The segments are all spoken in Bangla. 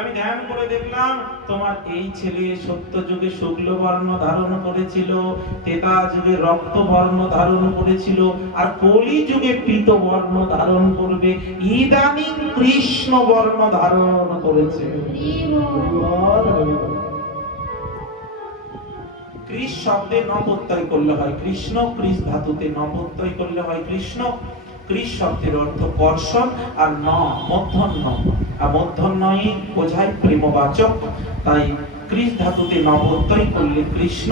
আমি ধ্যান করে দেখলাম তোমার এই ছেলে সত্য যুগে শুক্ল বর্ণ ধারণ করেছিল, ত্রেতা যুগে রক্ত বর্ণ ধারণ করেছিল, আর কলি যুগে পীত বর্ণ ধারণ করবে, ইদানিং কৃষ্ণ বর্ণ ধারণ করেছে। কৃষ শব্দে ন প্রত্যয় করলে হয় কৃষ্ণ, কৃষ ধাতুতে ন প্রত্যয় করলে হয় কৃষ্ণ। কৃষ শব্দের অর্থ কর্ষণ, আর ন মূর্ধন্য, আর মূর্ধন্যই বোঝায় প্রেমবাচক। তাই কৃষ ধাতুতে ন প্রত্যয় করলে কৃষ্ণ।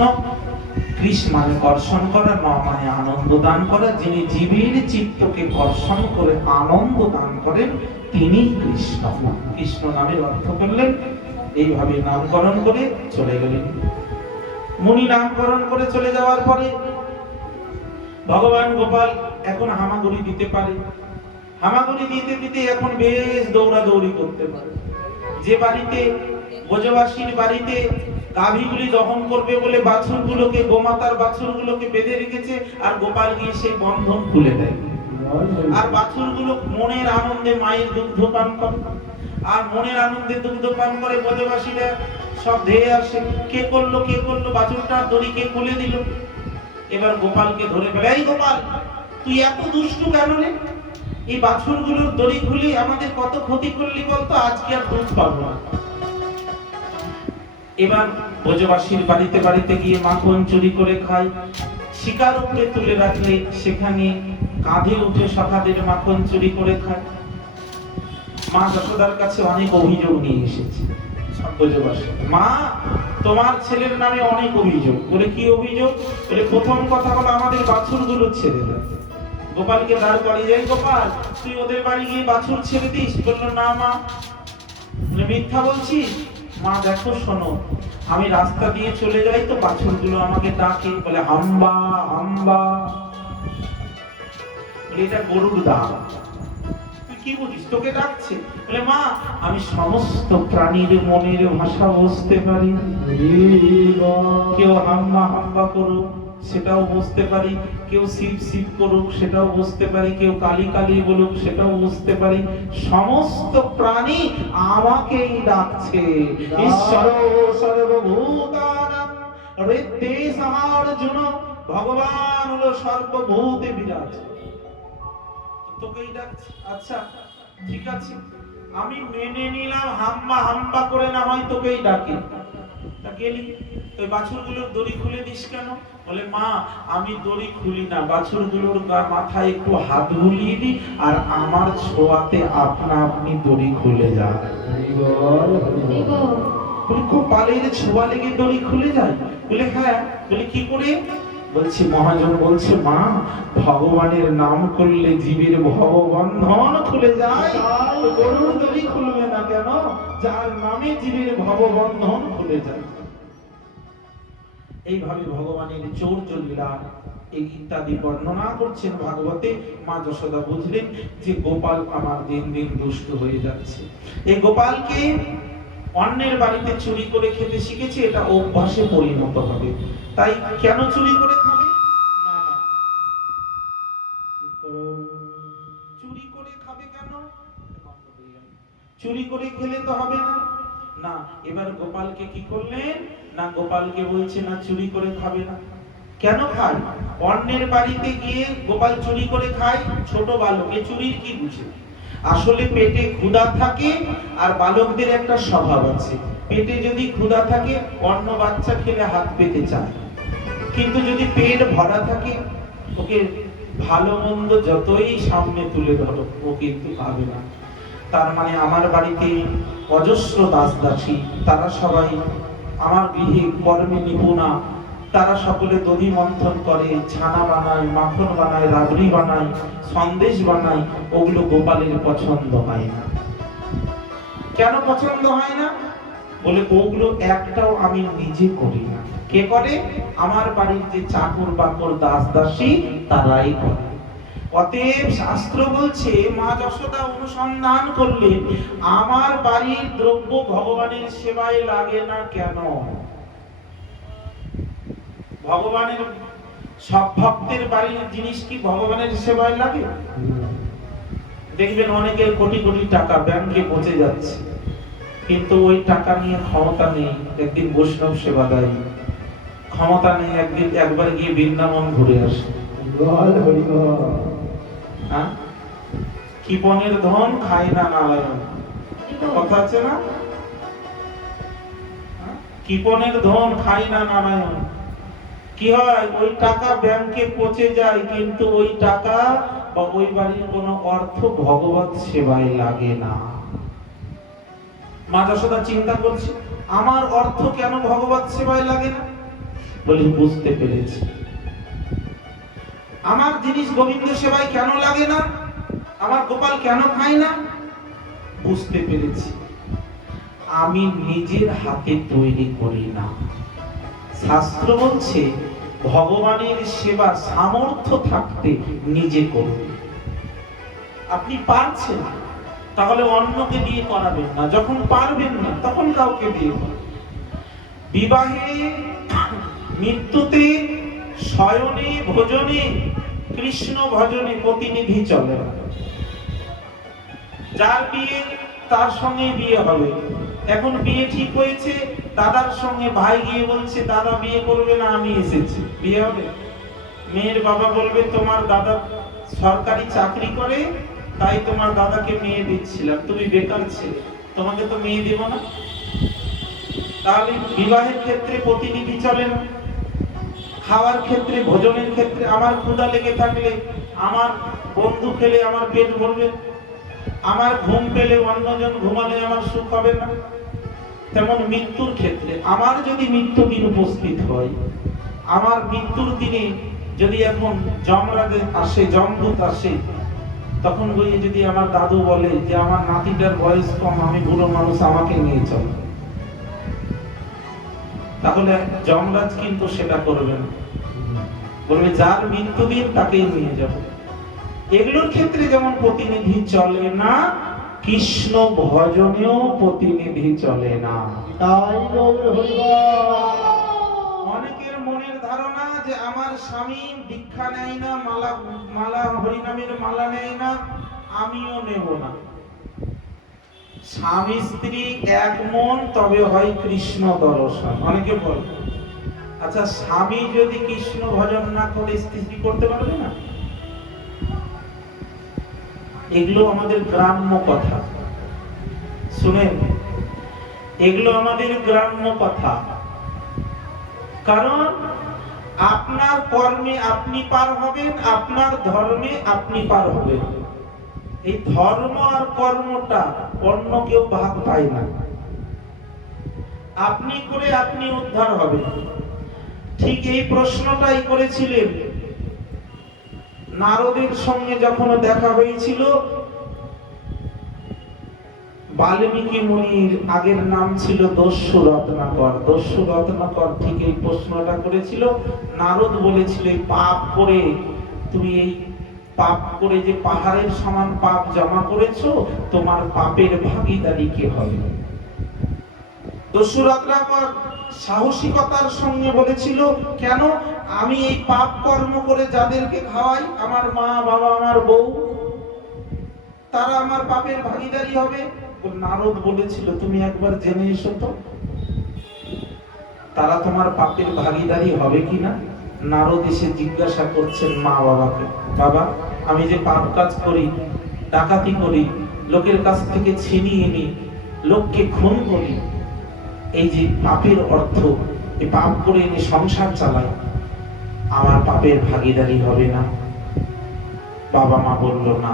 কৃষ মানে কর্ষণ করা, ন মানে আনন্দ দান করা। যিনি জীবের চিত্তকে কর্ষণ করে আনন্দ দান করেন তিনি কৃষ্ণ। কৃষ্ণ নামের অর্থ করলেন। এইভাবে নামকরণ করে চলে গেলেন। মুনি নামকরণ করে চলে যাওয়ার পরে ভগবান গোপাল এখন হামাগুড়ি দিতে পারে। হামাগুড়ি দিতে দিতে এখন বেশ দৌড়াদৌড়ি করতে পারে। যে বাড়িতে ব্রজবাসীর বাড়িতে গাভীগুলি দহন করবে বলে বাছুরগুলোকে, গোমাতার বাছুরগুলোকে বেঁধে রেখেছে, আর গোপাল গিয়ে সেই বন্ধন খুলে দেয়। আর বাছুরগুলো মনের আনন্দে মায়ের দুগ্ধ পান করে, আর মনের আনন্দে দুগ্ধ পান করে ব্রজবাসীরা সব ধেয়ে আসে। কে করলো কে করলো, বাছুরটা দড়ি কে খুলে দিল। এবার গোপালকে ধরে ফেলে, এই গোপাল তুই এত দুষ্টু কেন রে? এই বাছুরগুলোর দড়ি খুলে আমাদের কত ক্ষতি করলি বলতো, আজকে আর দুধ পাবো না। এবার ব্রজবাসীর বাড়িতে বাড়িতে গিয়ে মাখন চুরি করে খায়। শিকার উপরে তুলে রাখলে সেখানে কাঁধে উঠে সখাদের মাখন চুরি করে খায়। মা যশোদার কাছে অনেক অভিযোগ নিয়ে এসেছে ব্রজবাসী। মা, তোমার ছেলের নামে অনেক অভিযোগ। বলে কি অভিযোগ? বলে প্রথম কথা হলো আমাদের বাছুরগুলো ছেড়ে দেয়। গোপালকে দাঁড় করিয়ে যায়, গোপাল তুই ওদের বাড়ি গিয়ে বাছুর ছেড়ে দিস? বললো না মা। বলে মিথ্যা বলছিস? মা দেখো শোনো, আমি রাস্তা দিয়ে চলে যাই তো বাছুরগুলো আমাকে ডাকে, বলে হাম্বা হাম্বা। বলে এটা গরুর দাম। তুই কি বুঝিস, তোকে ডাকছে? বলে মা, আমি সমস্ত প্রাণীর মনের ভাষা বুঝতে পারি। কেউ হাম্বা হাম্বা করুক সেটাও বুঝতে পারি, কেউ শিব শিব করুক সেটাও বুঝতে পারি, কেউ কালী কালী বলুক সেটাও বুঝতে পারি। সমস্ত প্রাণী আমাকেই ডাকছে। ঈশ্বর সর্বভূতানাং হৃদয়ে সমার্জুন। ভগবান হলো সর্বভূতে বিরাজ, তোকেই ডাকছে। আচ্ছা ঠিক আছে, আমি মেনে নিলাম হাম্বা হাম্বা করে না হয় তোকেই ডাকে। তা গেলি তো বাছুরগুলোর দড়ি খুলে দিস কেন? বলে মা, আমি দড়ি খুলি না, বাছুরগুলোর মাথায় একটু হাত বুলিয়ে দিই, আর আমার ছোঁয়াতে আপনা আপনি দড়ি খুলে যায়। বলে গোপালের ছোঁয়া লেগে দড়ি খুলে যায়? বলে হ্যাঁ। বলে কি করে? বলছি মহাজন বলছে মা, ভগবানের নাম করলে জীবের ভববন্ধন খুলে যায়। গরুর দড়ি খুলবে না কেন? যার নামে জীবের ভববন্ধন খুলে যায়। এইভাবে ভগবানের চৌর্য লীলা এই ইত্যাদি বর্ণনা করছেন ভাগবতে। মা যশোদা বুঝলেন যে গোপাল আমার দিন দিন দুষ্ট হয়ে যাচ্ছে। এই গোপালকে অন্যের বাড়িতে চুরি করে খেতে শিখেছে, এটা অভ্যাসে পরিণত হবে। তাই কেন চুরি করে খাবে? না না, চুরি করে খাবে কেন? চুরি করে খেলে তো হবে না। না, এবার গোপালকে কি করলেন? না, গোপালকে বলছে না চুরি করে খাবে না। কেন খায়? অন্যের বাড়িতে গিয়ে গোপাল চুরি করে খায়। ছোট বালক, এ চুরির কি বুঝে? আসলে পেটে ক্ষুধা থাকে, আর বালকদের একটা স্বভাব আছে, পেটে যদি ক্ষুধা থাকে অন্য বাচ্চা খেলে হাত পেতে চায়, কিন্তু যদি পেট ভরা থাকে ওকে ভালো মন্দ যতই সামনে তুলে ধরো ও কিন্তু খাবে না। তার মানে আমার বাড়িতে অজস্র দাস দাসী, তারা সবাই আমার গৃহে কর্মে নিপুণা। তারা সকলে দধি মন্থন করে, ছানা বানায়, মাখন বানায়, রাবড়ি বানায়, সন্দেশ বানায়। ওগুলো গোপালের পছন্দ হয় না। কেন পছন্দ হয় না? বলে ওগুলো একটাও আমি নিজে করি না। কে করে? আমার বাড়ির যে চাকর বাকর দাস দাসী তারাই করে। অতএব শাস্ত্র বলছে, মা যশোদা অনুসন্ধান করলেন আমার বাড়ির দ্রব্য ভগবানের সেবায় লাগে না কেন? ভগবানের সব ভক্তের বাড়ির জিনিস কি ভগবানের সেবায় লাগে? দেখবেন অনেকের কোটি কোটি টাকা ব্যাংকে পচে যাচ্ছে, কিন্তু ওই টাকা নিয়ে ক্ষমতা নেই একদিন বৈষ্ণব সেবা দেয়, ক্ষমতা নেই একদিন একবার গিয়ে বৃন্দাবন ঘুরে আসে। হ্যাঁ, কৃপণের ধন খায় না নারায়ণ, কথা আছে না? কৃপণের ধন খায় না নারায়ণ। কি হয়, ওই টাকা ব্যাংকে পচে যায়, কিন্তু ওই টাকা বা ওই বাড়ির কোনো অর্থ ভগবত সেবায় লাগে না। মা যশোদা চিন্তা করছে, আমার অর্থ কেন ভগবত সেবায় লাগে না? বলি বুঝতে পেরেছি। আমার জিনিস গোবিন্দ সেবায় কেন লাগে না, আমার গোপাল কেন খায় না? বুঝতে পেরেছি, আমি নিজের হাতে তৈরি করি না। শাস্ত্র বলছে ভগবানের সেবা সামর্থ্য থাকতে নিজে করবে। আপনি পারছেন তাহলে অন্যকে দিয়ে করাবেন না, যখন পারবেন না তখন কাউকে দিয়ে করাবেন। বিবাহে, মৃত্যুতে, শয়নে, ভোজনে, কৃষ্ণ ভজনে প্রতিনিধি চলে। যার বিয়ে তার সঙ্গে বিয়ে হবে। এখন বিয়ে ঠিক হয়েছে, দাদার সঙ্গে ভাই গিয়ে বলছে দাদা বিয়ে করবে না, আমি এসেছি, বিয়ে হবে? মেয়ের বাবা বলবে তোমার দাদা সরকারি চাকরি করে, তাই তোমার দাদাকে মেয়ে দিচ্ছিলাম, তুমি বেকার ছেলে, তোমাকে তো মেয়ে দেব না। তাহলে বিবাহের ক্ষেত্রে প্রতিনিধি চলে না। খাওয়ার ক্ষেত্রে, ভোজনের ক্ষেত্রে আমার ক্ষুধা লেগে থাকলে আমার বন্ধু খেলে আমার পেট ভরবে, আমার ঘুম পেলে অন্যজন ঘুমালে আমার সুখ হবে না। তেমন মৃত্যুর ক্ষেত্রে আমার যদি মৃত্যু দিন উপস্থিত হয়, আমার মৃত্যুর দিনে যদি এখন যমরাজ আসে, যমদূত আসে, তখন গিয়ে যদি আমার দাদু বলে যে আমার নাতিটার বয়স কম, আমি বুড়ো মানুষ, আমাকে নিয়ে চল, তাহলে যমরাজ কিন্তু সেটা করবে না, বলবে যার মৃত্যু দিন তাকেই নিয়ে যাব। এগুলোর ক্ষেত্রে যেমন প্রতিনিধি চলে না, কৃষ্ণ ভজনেও প্রতিনিধি চলে না। অনেকের মনের ধারণা যে আমার স্বামী দীক্ষা নেয় না, মালা হরিনামের মালা নেয় না, আমিও নেব না। স্বামী স্ত্রী এক মন, তবে হয় কৃষ্ণ দর্শন। অনেকে বলে আচ্ছা স্বামী যদি কৃষ্ণ ভজন না করে স্ত্রী করতে পারবে না? এগুলো আমাদের গ্রাম্য কথা, শুনেন, এগুলো আমাদের গ্রাম্য কথা। কারণ আপনার কর্মে আপনি পার হবেন, আপনার ধর্মে আপনি পার হবেন। এই ধর্ম আর কর্মটা অন্য কেউ ভাগ পায় না। আপনি করে আপনি উদ্ধার হবেন। ঠিক এই প্রশ্নটাই করেছিলেন নারদের সঙ্গে যখন দেখা হয়েছিল। বাল্মীকি মুনির আগের নাম ছিল দস্যু রত্নাকর। দস্যু রত্নাকর ঠিক এই প্রশ্নটা করেছিল। নারদ বলেছিল পাপ করে, তুমি এই পাপ করে যে পাহাড়ের সমান পাপ জমা করেছো, তোমার পাপের ভাগীদারি কে হবে? দস্যু রত্নাকর সাহসিকতার সঙ্গে বলেছিল, কেন? আমি এই পাপ কর্ম করে যাদেরকে খাওয়াই, আমার মা বাবা, আমার বউ, তারা আমার পাপের ভাগীদারি হবে। নারদ বলেছিল তুমি একবার জেনে এসো তো, তারা তোমার পাপের ভাগীদারি হবে কিনা। নারদ এসে জিজ্ঞাসা করছেন মা বাবাকে, বাবা আমি যে পাপ কাজ করি, ডাকাতি করি, লোকের কাছ থেকে ছিনিয়ে নিই, লোককে খুন করি, এই যে পাপের অর্থ, এই পাপ করে এনে সংসার চালাই, আমার পাপের ভাগীদারি হবে না? বাবা মা বলল না,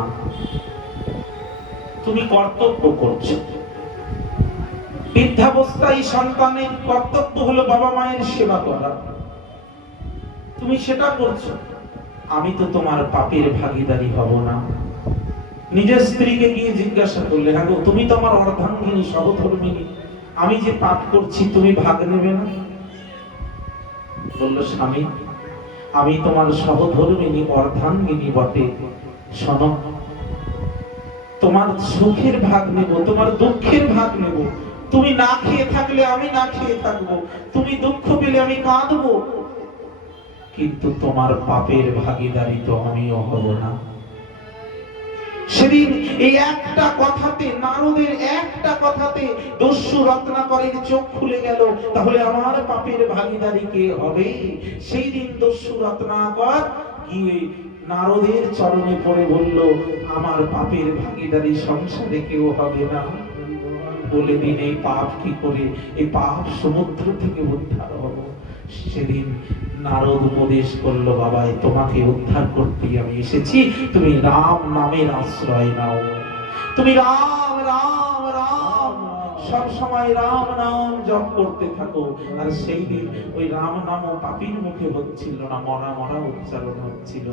তুমি কর্তব্য করছো। বৃদ্ধাবস্থায় সন্তানের কর্তব্য হলো বাবা মায়ের সেবা করা, তুমি সেটা করছো, আমি তো তোমার পাপের ভাগীদারি হব না। নিজের স্ত্রীকে গিয়ে জিজ্ঞাসা করলে, হ্যাঁ গো তুমি তো আমার অর্ধাঙ্গিনী, সহধর্মিনী, আমি যে পাপ করছি তুমি ভাগ নেবে না? বলল স্বামী আমি তোমার সহধর্মিনী, অর্ধাঙ্গিনী বটে, শোনো তোমার সুখের ভাগ নেব, তোমার দুঃখের ভাগ নেব। তুমি না খেয়ে থাকলে আমি না খেয়ে থাকবো, তুমি দুঃখ পেলে আমি কাঁদবো, কিন্তু তোমার পাপের ভাগীদারি তো আমিও হব না। সেদিন এই একটা কথাতে, নারদের একটা কথাতে দস্যু রত্নাকরের চোখ খুলে গেল। তাহলে আমার পাপের ভাগীদারি কে হবে? সেই দিন দস্যু রত্নাকর গিয়ে নারদের চরণে পড়ে বলল, আমার পাপের ভাগীদারি সংসারে কেউ হবে না। বলে দিন এই পাপ কি করে, এই পাপ সমুদ্র থেকে উদ্ধার হব। সেদিন নারদ উপদেশ করলো, বাবাই তোমাকে উদ্ধার করতে আমি এসেছি, তুমি রাম নামের আশ্রয় নাও। তুমি রাম রাম রাম সব সময় রাম নাম জপ করতে থাকো। আর সেই দিন ওই রাম নামও পাপীর মুখে হচ্ছিল না, মরা মরা উচ্চারণ হচ্ছিল।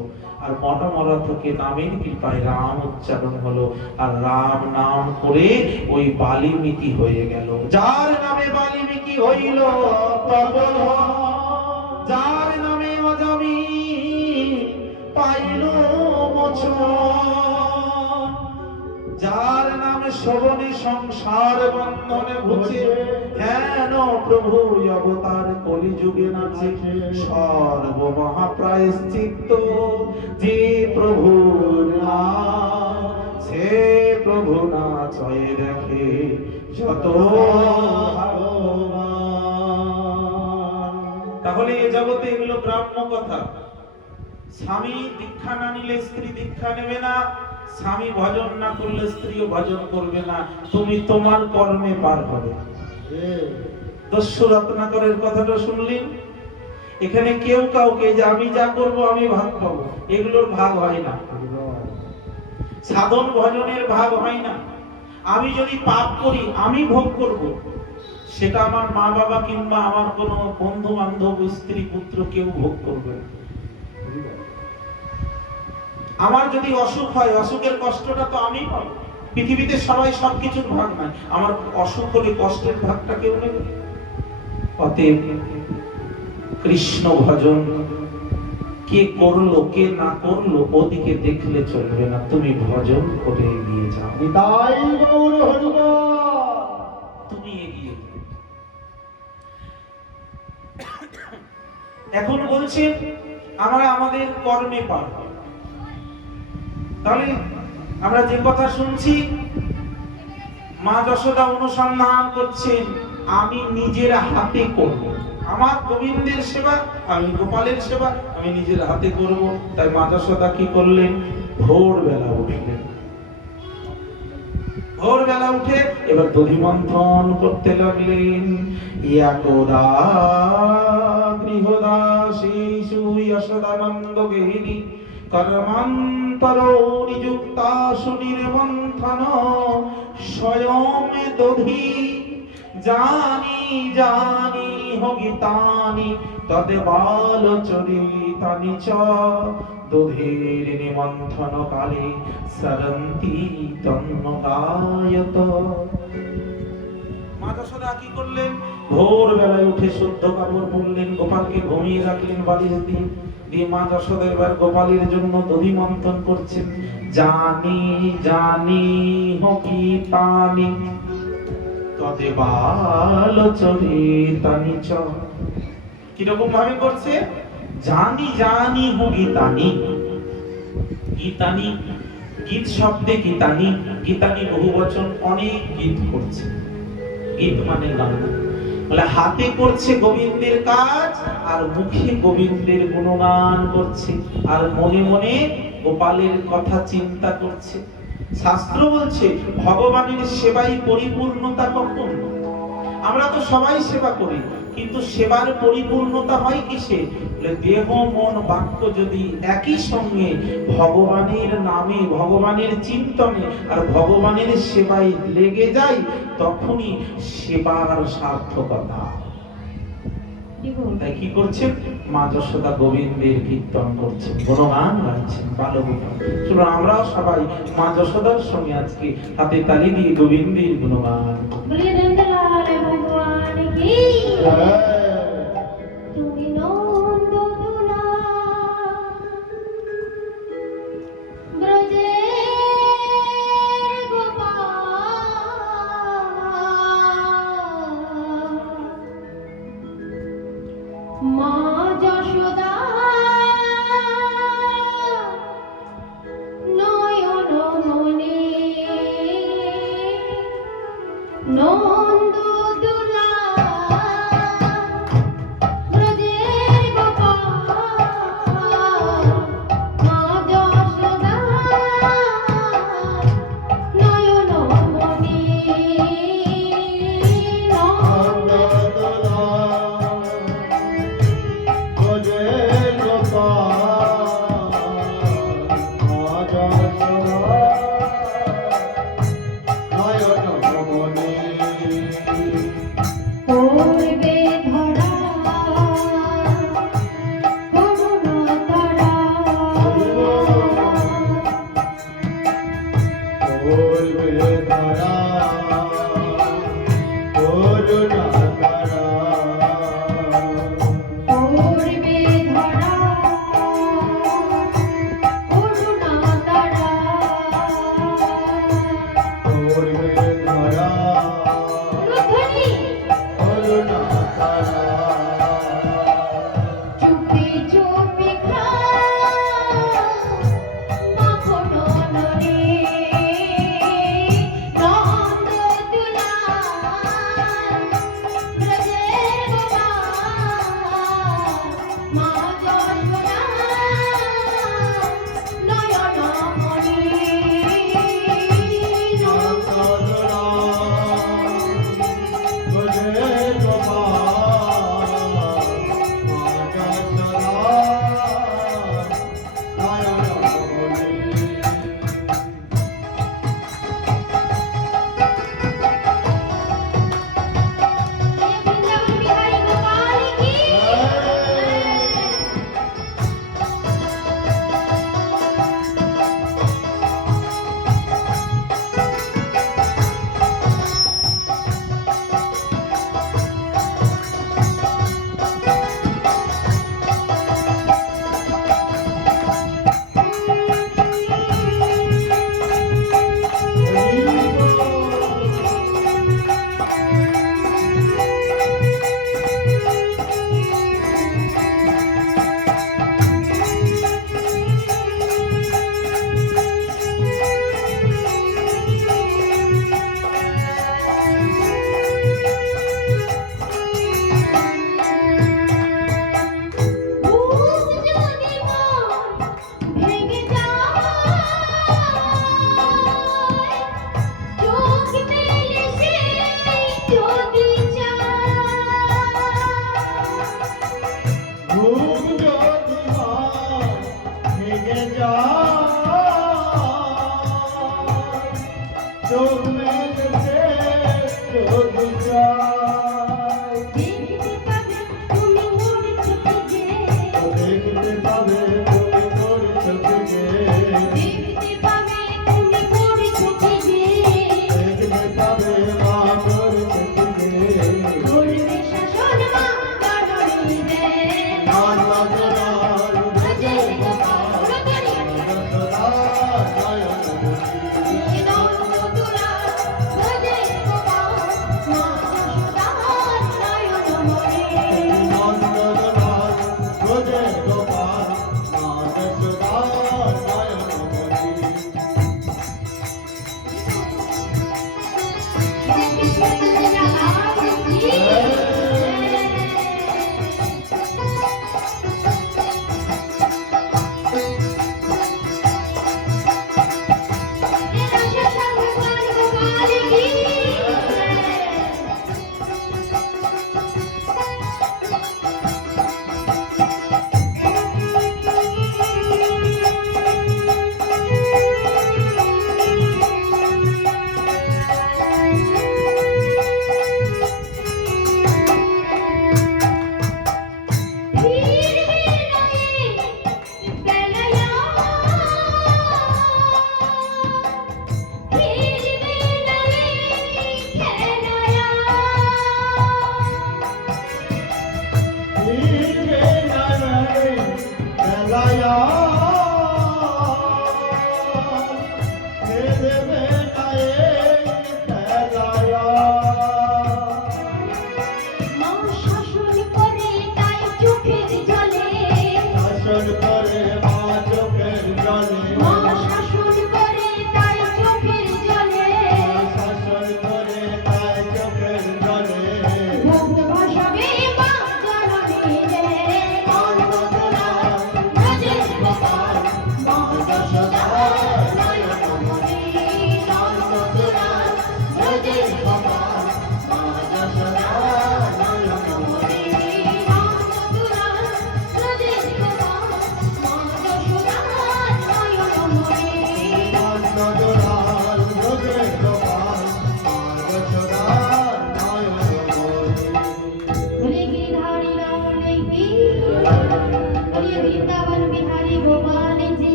আর মরা মরা থেকে নামের কৃপায় রাম উচ্চারণ হলো। আর রাম নাম করে ওই বাল্মীকি হয়ে গেল। যার নামে বাল্মীকি হইল, যার নামে অজামি পাইল মোচন, যার নামে শ্রবণে সংসার বন্ধনে ঘুচে হেন প্রভু অবতার কলিযুগে নাচে। সর্ব মহাপ্রায়শ্চিত্ত যে প্রভু নাম, সে প্রভু নাচয়ে দেখে যত। তাহলে এ জগতে এগুলো ব্রাহ্ম কথা। স্বামী দীক্ষা না নিলে স্ত্রী দীক্ষা নেবে না, স্বামী ভজন না করলে স্ত্রীও ভজন করবে না। তুমি তোমার কর্মে পার হবে। দস্যু রত্নাকরের কথাটা শুনলেন। এখানে কেউ কাউকে যে আমি যা করব আমি ভাগ পাবো, এগুলোর ভাগ হয় না। সাধন ভজনের ভাগ হয় না। আমি যদি পাপ করি আমি ভোগ করব, সেটা আমার মা বাবা কিংবা আমার কোনো বন্ধু বান্ধব, স্ত্রী পুত্র কেউ ভোগ করবে না। আমার যদি অসুখ হয়, অসুখের কষ্টটা তো আমি পাবো। পৃথিবীতে সবাই সবকিছুর ভাগ নাই, আমার অসুখ হলে কষ্টের ভাগটা কেউ নেবে। অতএব কৃষ্ণ ভজন কে করলো কে না করলো ওদিকে দেখলে চলবে না, তুমি ভজন করে এগিয়ে যাও। তুমি এগিয়ে যাও। এখন বলছেন আমরা আমাদের কর্মে পারব। তাহলে আমরা যে কথা শুনছি, মা যশোদা অনুসন্ধান করছেন, আমি নিজের হাতে করব। আমার গোবিন্দের সেবা, আমি গোপালের সেবা আমি নিজের হাতে করব। তাই মা যশোদা কি করলেন? ভোরবেলা উঠলেন। ভোরবেলা উঠে এবার দধি মন্থন করতে লাগলেন। ইয়াকোদা গৃহদাসীষু যশোদানন্দ গেহিনী কর্মান্তরো নিযুক্তাসু নির্মন্থন স্বয়ং দধি জানি জানি হগিতানি তদেবাল চরিতানি চ দধির নিমন্থন কালে সরন্তি তন্নগায়ত। মা যশোদা কি করলেন? ভোরবেলায় উঠে শুদ্ধ কাপড় পরলেন, গোপালকে ঘুমিয়ে রাখলেন বালিশ দিয়ে। দিয়ে মা যশোদা এবার গোপালের জন্য দধি মন্থন করছেন। জানি জানি হগিতানি তদেবাল চরিতানি চ। কিরকম ভাবে করছে? জানি জানি গীতানি। গীতানি, গীত শব্দে গীতানি, গীতানি বহুবচন, অনেক গীত করছে। গীত মানে গান। বলে হাতে করছে গোবিন্দের কাজ আর মুখে গোবিন্দের গুণগান করছে আর মনে মনে গোপালের কথা চিন্তা করছে। শাস্ত্র বলছে ভগবানের সেবাই পরিপূর্ণতা কখন? আমরা তো সবাই সেবা করি, কিন্তু সেবার পরিপূর্ণতা হয় কিসে? দেহ মন বাক্য যদি একই সঙ্গে ভগবানের নামে, ভগবানের চিন্তনে আর ভগবানের সেবায় লেগে যায়, তখনই সেবার সার্থকতা। তাই কি করছেন? মা যশোদা গোবিন্দের কীর্তন করছেন, গুণগান গাইছেন বালগোপাল। শুনুন, আমরাও সবাই মা যশোদার সঙ্গে আজকে হাতে তালি দিয়ে গোবিন্দের গুণগান তুমি নন্দদুলা ব্রজে মা যশোদা নয়ন মনি নন্দ দুলা ব্রজের গোপাল মা যশোদা নয়ন মণি নন্দ পূর্বে ধরা করুণ তারা পূর্বে ধরা করুণ তারা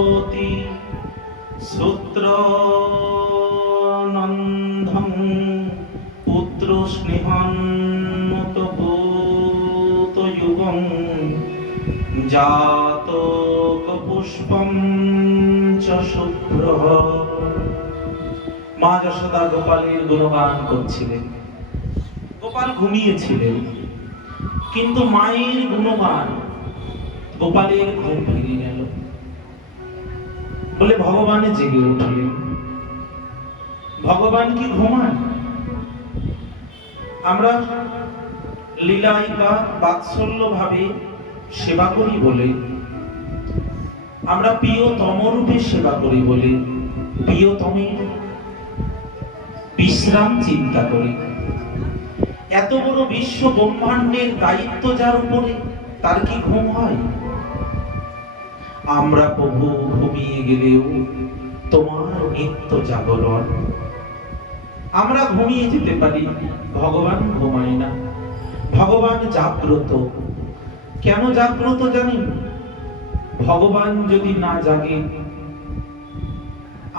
কৌতী সূত্রনন্ধং পুত্র স্নেহান্নতভূতযুগং জাতক পুষ্পম চ শুভ্রঃ। মা যশোদা গোপালের গুণগান করছিলেন। গোপাল ঘুমিয়েছিলেন, কিন্তু মায়ের গুণগান গোপালের ঘুম ফিরিয়ে গেল। বলে ভগবান জেগে উঠলেন। ভগবান কি ঘুমান? আমরা লীলাই বা বাৎসল্য ভাবে সেবা করি বলে, আমরা প্রিয়তম রূপে সেবা করি বলে প্রিয়তমের বিশ্রাম চিন্তা করি। এত বড় বিশ্ব ব্রহ্মাণ্ডের দায়িত্ব যার উপরে, তার কি ঘুম হয়? আমরা প্রভু ঘুমিয়ে গেলেও তোমার নিত্য জাগরণ। আমরা ঘুমিয়ে যেতে পারি, ভগবান ঘুমায় না। ভগবান জাগ্রত। কেন জাগ্রত জানেন? ভগবান যদি না জাগে,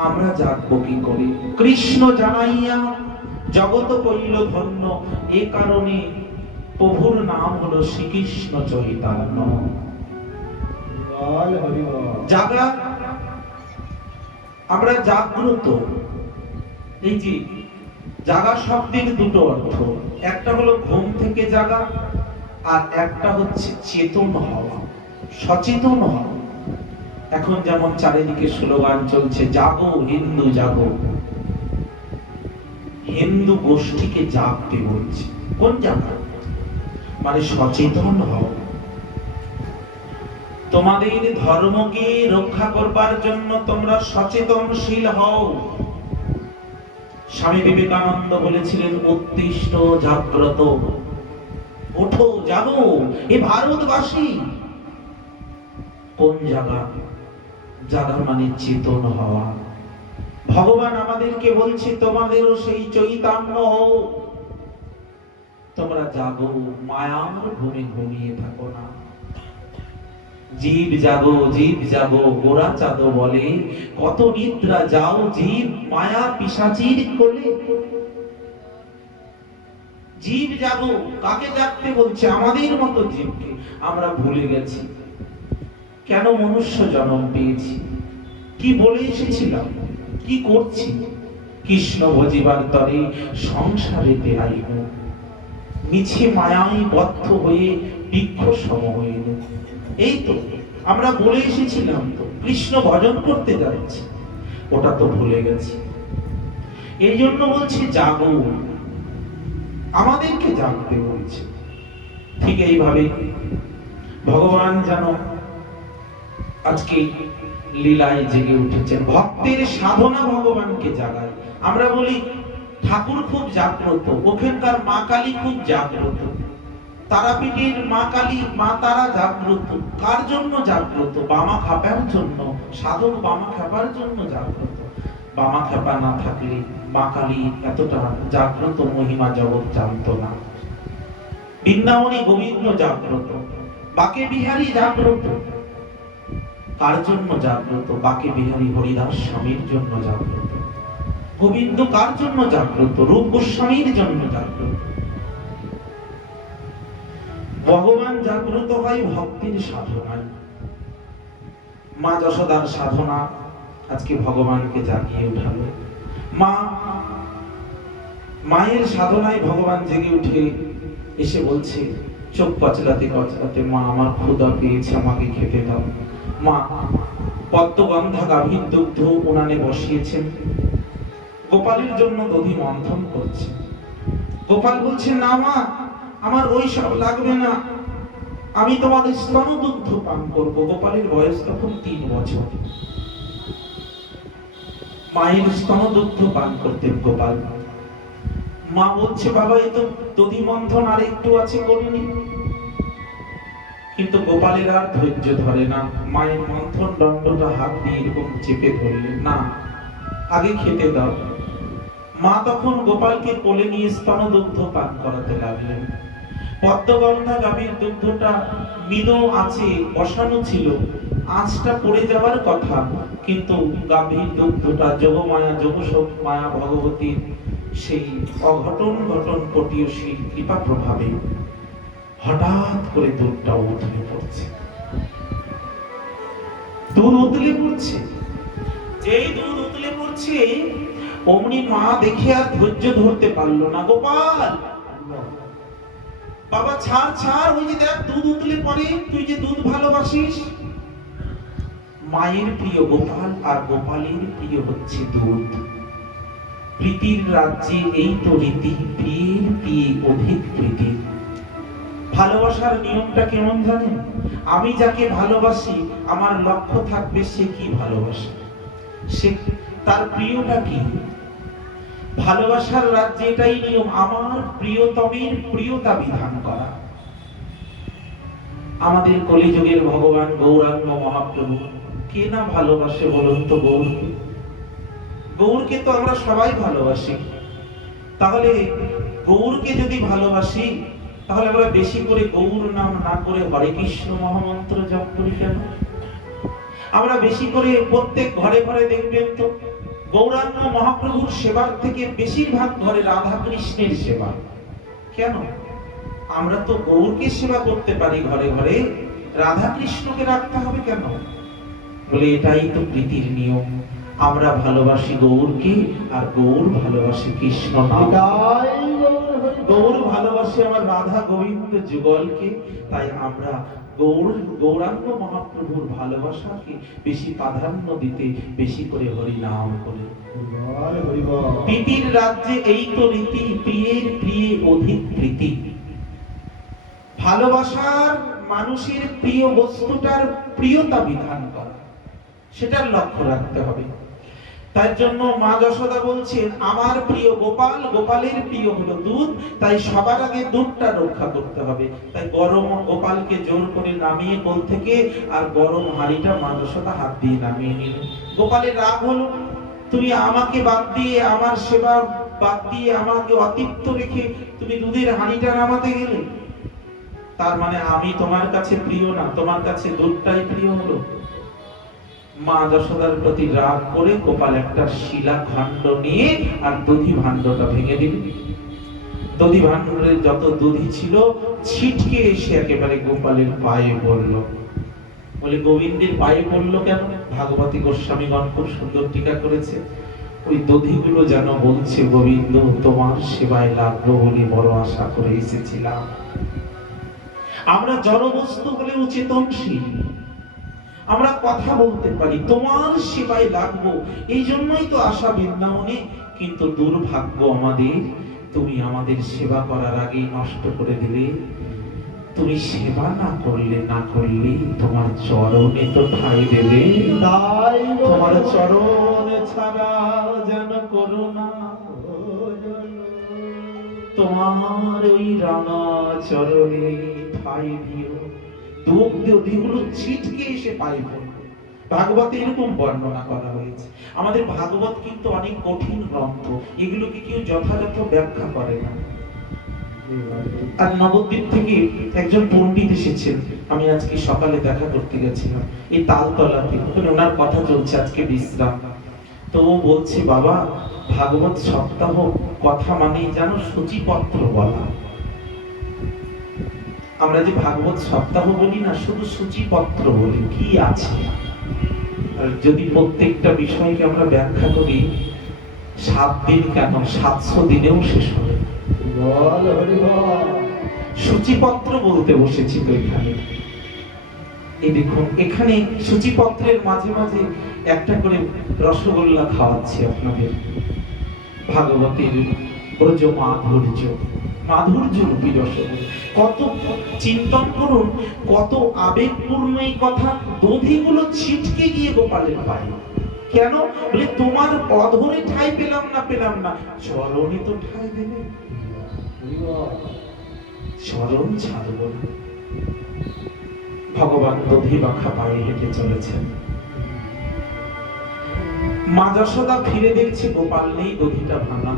আমরা জাগবো কি করে? কৃষ্ণ জানাইয়া জগত কইল ধন্য, এ কারণে প্রভুর নাম হলো শ্রীকৃষ্ণ চৈতন্য। জাগা, আমরা জাগ্রত। এই যে জাগা শব্দের দুটো অর্থ, একটা হলো ঘুম থেকে জাগা, আর একটা হচ্ছে চেতন হওয়া, সচেতন হওয়া। এখন যেমন চারিদিকে স্লোগান চলছে, জাগো হিন্দু জাগো। হিন্দু গোষ্ঠীকে জাগতে বলছে। কোন জাগা? মানে সচেতন হও। তোমাদের ধর্মকে রক্ষা করবার জন্য তোমরা সচেতনশীল হও। স্বামী বিবেকানন্দ বলেছিলেন, উত্তিষ্ঠ জাগ্রত। ওঠো, জাগো, এ ভারতবাসী। কোন জায়গা? জাগা মানে চেতন হওয়া। ভগবান আমাদেরকে বলছে, তোমাদেরও সেই চৈতন্য হও। তোমরা জাগো, মায়ার ঘুমে ঘুমিয়ে থাকো না। জীব জাগো, জীব জাগো, গোরা চাঁদো বলে, কত নিদ্রা যাও জীব মায়া পিশাচির কোলে। জীব জাগো, কাকে জাগতে বলছে? আমাদের মতো জীবকে। আমরা ভুলে গেছি কেন মনুষ্য জন্ম পেয়েছি, কি বলে এসেছিলাম, কি করছি। কৃষ্ণ ভজিবার তরে সংসারেতে আইব, মিছে মায়ায় বদ্ধ হয়ে বৃক্ষ সম হইল। এই তো আমরা বলে এসেছিলাম, তো কৃষ্ণ ভজন করতে যাচ্ছি, ওটা তো ভুলে গেছি। এই জন্য বলছি জাগো, আমাদেরকে জাগতে বলছে। ঠিক এইভাবে ভগবান যেন আজকে লীলায় জেগে উঠেছেন। ভক্তের সাধনা ভগবানকে জাগায়। আমরা বলি ঠাকুর খুব জাগ্রত, ওখানকার মা কালী খুব জাগ্রত, তারাপীঠের মা কালী, মা তারা জাগ্রত। কার জন্য জাগ্রত? বামা খাপার জন্য। সাধক বামা খাপার জন্য জাগ্রত। বামা খাপা না থাকলে মা কালী এতটা জাগ্রত মহিমা জগৎ জানতো না। বৃন্দাবনে গোবিন্দ জাগ্রত, বাকে বিহারী জাগ্রত। কার জন্য জাগ্রত? বাকে বিহারী হরিদাস স্বামীর জন্য জাগ্রত। গোবিন্দ কার জন্য জাগ্রত? রূপ গোস্বামীর জন্য জাগ্রত। ভগবান জাগ্রত হয় ভক্তির সাধনায়। মা যশোদার সাধনা আজকে ভগবানকে জাগিয়ে উঠালো। মায়ের সাধনায় ভগবান জেগে উঠে এসে বলছে, চোখ কচলাতে কচলাতে, মা আমার ক্ষুধা পেয়েছে, আমাকে খেতে দাও। মা পদ্মগন্ধা গাভীর দুগ্ধ উনানে বসিয়েছেন, গোপালের জন্য দধি মন্থন করছে। গোপাল বলছে, না মা, আমার ওই সব লাগবে না, আমি তোমার স্তন দুগ্ধ পান করব। গোপালের বয়স তখন 3 বছর। মায়ের স্তন দুগ্ধ পান করতেন গোপাল। মা বলছে, বাবা এ তো দধি মন্থন আর একটু আছে, করিনি। কিন্তু গোপালের আর ধৈর্য ধরে না। মায়ের মন্থন দণ্ডটা হাত দিয়ে এরকম চেপে ধরলেন, না আগে খেতে দাও। মা তখন গোপালকে কোলে নিয়ে স্তন দুগ্ধ পান করাতে লাগলেন। পদ্মগন্ধা গাভীর দুগ্ধটা মৃদু আছে বসানো ছিল, আঁচটা পড়ে যাওয়ার কথা, কিন্তু গাভীর দুগ্ধটা যোগমায়া যোগশোক মায়া ভগবতীর সেই অঘটন ঘটন পটীয়সীর কৃপা প্রভাবে হঠাৎ করে দুধটা উতলে পড়ছে। দুধ উতলে পড়ছে, যেই দুধ উতলে পড়ছে অমনি মা দেখে আর ধৈর্য ধরতে পারলো না। গোপাল, বাবা ছাড় ছাড়, ওই যে দেখ দুধ উতলে পড়ে, তুই যে দুধ ভালোবাসিস। মায়ের প্রিয় গোপাল আর গোপালের প্রিয় হচ্ছে দুধ। প্রীতির রাজ্যে এই তো রীতি, প্রিয়ের প্রিয়ে অধিক প্রীতি। ভালোবাসার নিয়মটা কেমন জানেন? আমি যাকে ভালোবাসি আমার লক্ষ্য থাকবে সে কি ভালোবাসে, সে তার প্রিয়টা কি। ভালোবাসার রাজ্যে এটাই নিয়ম, আমার প্রিয়তমের প্রিয়তা বিধান করা। আমাদের কলিযুগের ভগবান গৌরাঙ্গ মহাপ্রভু কে না ভালোবাসে বলুন তো গৌরকে? গৌরকে তো আমরা সবাই ভালোবাসি। তাহলে গৌরকে যদি ভালোবাসি, তাহলে আমরা বেশি করে গৌর নাম না করে হরে কৃষ্ণ মহামন্ত্র জপ করি কেন? আমরা বেশি করে প্রত্যেক ঘরে ঘরে দেখবেন তো গৌরাঙ্গ মহাপ্রভুর সেবার থেকে বেশিরভাগ ঘরে রাধা কৃষ্ণের সেবা। কেন? আমরা তো গৌরকে সেবা করতে পারি ঘরে ঘরে, রাধা কৃষ্ণকে রাখতে হবে কেন? বলে এটাই তো প্রীতির নিয়ম। আমরা ভালোবাসি গৌরকে আর গৌর ভালোবাসি কৃষ্ণ নাম। গৌর ভালোবাসে আমার রাধা গোবিন্দ যুগলকে, তাই আমরা গৌরাঙ্গ মহাপ্রভুর ভালোবাসাকে বেশি প্রাধান্য দিতে বেশি করে হরি নাম করে। প্রীতির রাজ্যে এই তো রীতি, প্রিয়ের প্রিয়ে অধিক প্রীতি। ভালোবাসার মানুষের প্রিয় বস্তুটার প্রিয়তা বিধান করা, সেটার লক্ষ্য রাখতে হবে। তার জন্য মা যশোদা বলছেন আমার প্রিয় গোপাল, গোপালের প্রিয় হলো দুধ, তাই সবার আগে দুধটা রক্ষা করতে হবে। তাই গরম গোপালকে জোর করে নামিয়ে কোল থেকে, আর গরম হাঁড়িটা মা যশোদা হাত দিয়ে নামিয়ে নিল। গোপালের রাগ হলো, তুমি আমাকে বাদ দিয়ে, আমার সেবা বাদ দিয়ে, আমাকে অতিরিক্ত রেখে তুমি দুধের হাঁড়িটা নামাতে গেলে, তার মানে আমি তোমার কাছে প্রিয় না, তোমার কাছে দুধটাই প্রিয় হলো। মা যশোদার প্রতি রাগ করে গোপাল একটা শিলা খণ্ড নিয়ে আর দধি ভাণ্ডটা ভেঙে দিল। দধি ভাণ্ডের যত দধি ছিল ছিটকে এসে একেবারে গোপালের পায়ে পড়ল। বলে গোবিন্দের পায়ে পড়লো কেন? ভাগবতী গোস্বামীগণ খুব সুন্দর টিকা করেছে। ওই দধিগুলো যেন বলছে গোবিন্দ তোমার সেবায় লাগলো বলে বড় আশা করে এসেছিলাম। আমরা জড় বস্তু হলেও চেতনশীল, আমরা কথা বলতে পারি, তোমার সেবায় লাগবো, এই জন্যই তো আশা বৃন্দাবনে। কিন্তু দুর্ভাগ্য আমাদের, তুমি আমাদের সেবা করার আগেই নষ্ট করে দিলে। তুমি সেবা না করলে তোমার চরণে তো ঠাঁই দেবে, তাই তোমার চরণ ছাড়া যেন করুণা, তোমার ওই রাঙা চরণে ঠাঁই দিও। দধিগুলো ছিটকে এসে পায়ে পড়ল। ভাগবতে এরকম বর্ণনা করা হয়েছে। আমাদের ভাগবত কিন্তু অনেক কঠিন গ্রন্থ, এগুলোকে কেউ যথাযথ ব্যাখ্যা করে না। আর নবদ্বীপ থেকে একজন পণ্ডিত এসেছেন, আমি আজকে সকালে দেখা করতে গেছিলাম এই তালতলাতে, ওনার কথা চলছে আজকে বিশ্রাম। তো ও বলছে বাবা ভাগবত সপ্তাহ কথা মানেই জানো সূচিপত্র বলা। আমরা যে ভাগবত সপ্তাহ বলি না, শুধু সূচিপত্র বলি কি আছে। আর যদি প্রত্যেকটা বিষয়কে আমরা ব্যাখ্যা করি 7 দিন কেন 700 দিনেও শেষ হবে। সূচিপত্র বলতে বসেছি তো এখানে। এই দেখুন এখানে সূচিপত্রের মাঝে মাঝে একটা করে রসগোল্লা খাওয়াচ্ছি আপনাদের। ভাগবতের ব্রজ মাধুর্য রূপী রসগোল্লা। কত চিন্তন করুন, কত আবেগপূর্ণ এই কথা। দধিগুলো ছিটকে গিয়ে গোপালের পায়ে। কেন? বলে তোমার অধরে ঠাঁই পেলাম না, চরণে তো ঠাঁই দেবে, চরণ ছাড়ব না। ভগবান দধি মাখা পায়ে হেঁটে চলেছেন। মা যশোদা ফিরে দেখছে গোপাল নেই, দধিটা ভাঙা।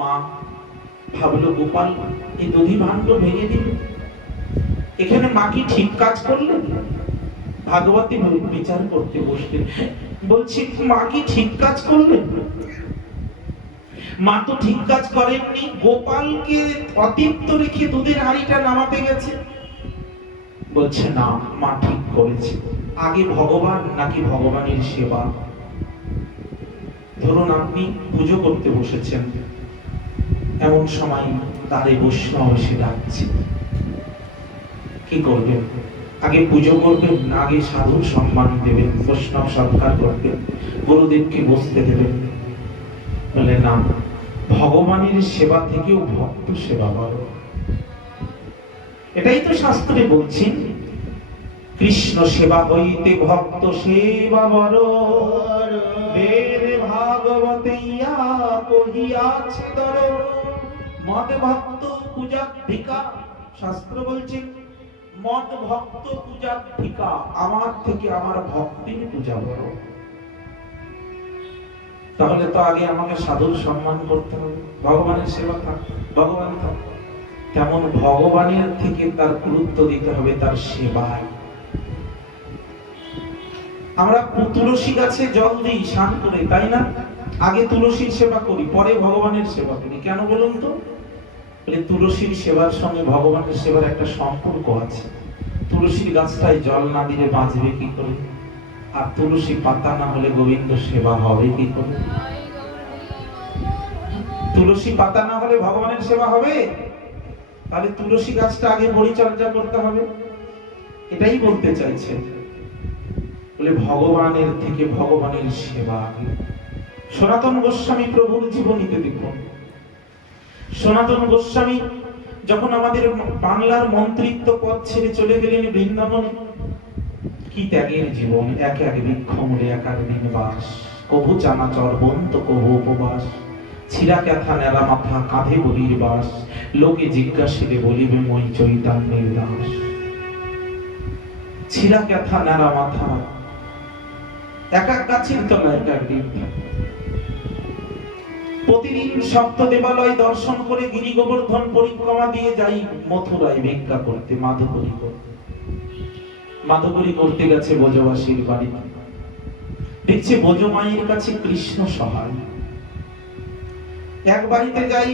মা ভাবলো গোপাল এই দধি ভাণ্ড ভেঙে দিল, এখানে মা কি ঠিক কাজ করলেন? ভাগবতী বিচার করতে বসলেন, বলছি মা কি ঠিক কাজ করলেন? মা তো ঠিক কাজ করেননি, গোপালকে অতৃপ্ত রেখে দুধের হাঁড়িটা নামাতে গেছে। বলছে না, মা ঠিক করেছে। আগে ভগবান নাকি ভগবানের সেবা? ধরুন আপনি পুজো করতে বসেছেন, এমন সময় তারে বৈষ্ণব এসে ডাকছে, কি করবেন? আগে পুজো করবেন না আগে সাধু সম্মান দেবেন, বৈষ্ণব সৎকার করবেন, গুরুদেবকে বসতে দেবেন? বলে না, ভগবানের সেবা থেকেও ভক্ত সেবা বড়। এটাই তো শাস্ত্রে বলছেন, কৃষ্ণ সেবা হইতে ভক্ত সেবা বড়, বেদ ভাগবতে ইয়া কহিয়াছে তর, মদ ভক্ত পূজাধিকা। শাস্ত্র বলছেন মদ ভক্ত পূজাধিকা, আমার থেকে আমার ভক্তির পূজা বড়। তাহলে তো আগে আমাকে সাধুর সম্মান করতে হবে, ভগবানের সেবা থাক, ভগবান থাক, তেমন ভগবানের থেকে তার গুরুত্ব দিতে হবে তার সেবায়। আমরা তুলসী গাছে জল দিই স্নান করে, তাই না? আগে তুলসীর সেবা করি, পরে ভগবানের সেবা করি। কেন বলুন তো? তুলসীর সেবার সঙ্গে ভগবানের সেবার একটা সম্পর্ক আছে। তুলসীর গাছটায় জল না দিলে বাঁচবে কি করে? আর তুলসী পাতা না হলে গোবিন্দ সেবা হবে কি করে? তুলসী পাতা না হলে ভগবানের সেবা হবে? তাহলে তুলসী গাছটা আগে পরিচর্যা করতে হবে। এটাই বলতে চাইছে, বলে ভগবানের থেকে ভগবানের সেবা আগে। সনাতন গোস্বামী প্রভুর জীবনীতে দেখুন, সনাতন গোস্বামী যখন আমাদের বাংলার মন্ত্রিত্ব পদ ছেড়ে চলে গেলেন বৃন্দাবনে, কি ত্যাগের জীবন! এক এক বৃক্ষ মূলে একার দিন বাস, কভু চানাচর বন্ত কভু উপবাস, ছিড়া ক্যাথা নেলা মাথা কাঁধে বলির বাস, লোকে জিজ্ঞাসিলে বলিবে মই চৈতন্যের দাস। ছিড়া ক্যাথা নেলা মাথা, এক এক গাছের তলায় এক এক দিন। প্রতিদিন সপ্ত দেবালয় দর্শন করে গিরি গোবর্ধন পরিক্রমা দিয়ে যাই মথুরায় ভিক্ষা করতে, মাধবরী করতে। মাধবরী করতে গেছে ব্রজবাসীর বাড়িতে, দেখছে ব্রজ মায়ের কাছে কৃষ্ণ সহায়। এক বাড়িতে যাই,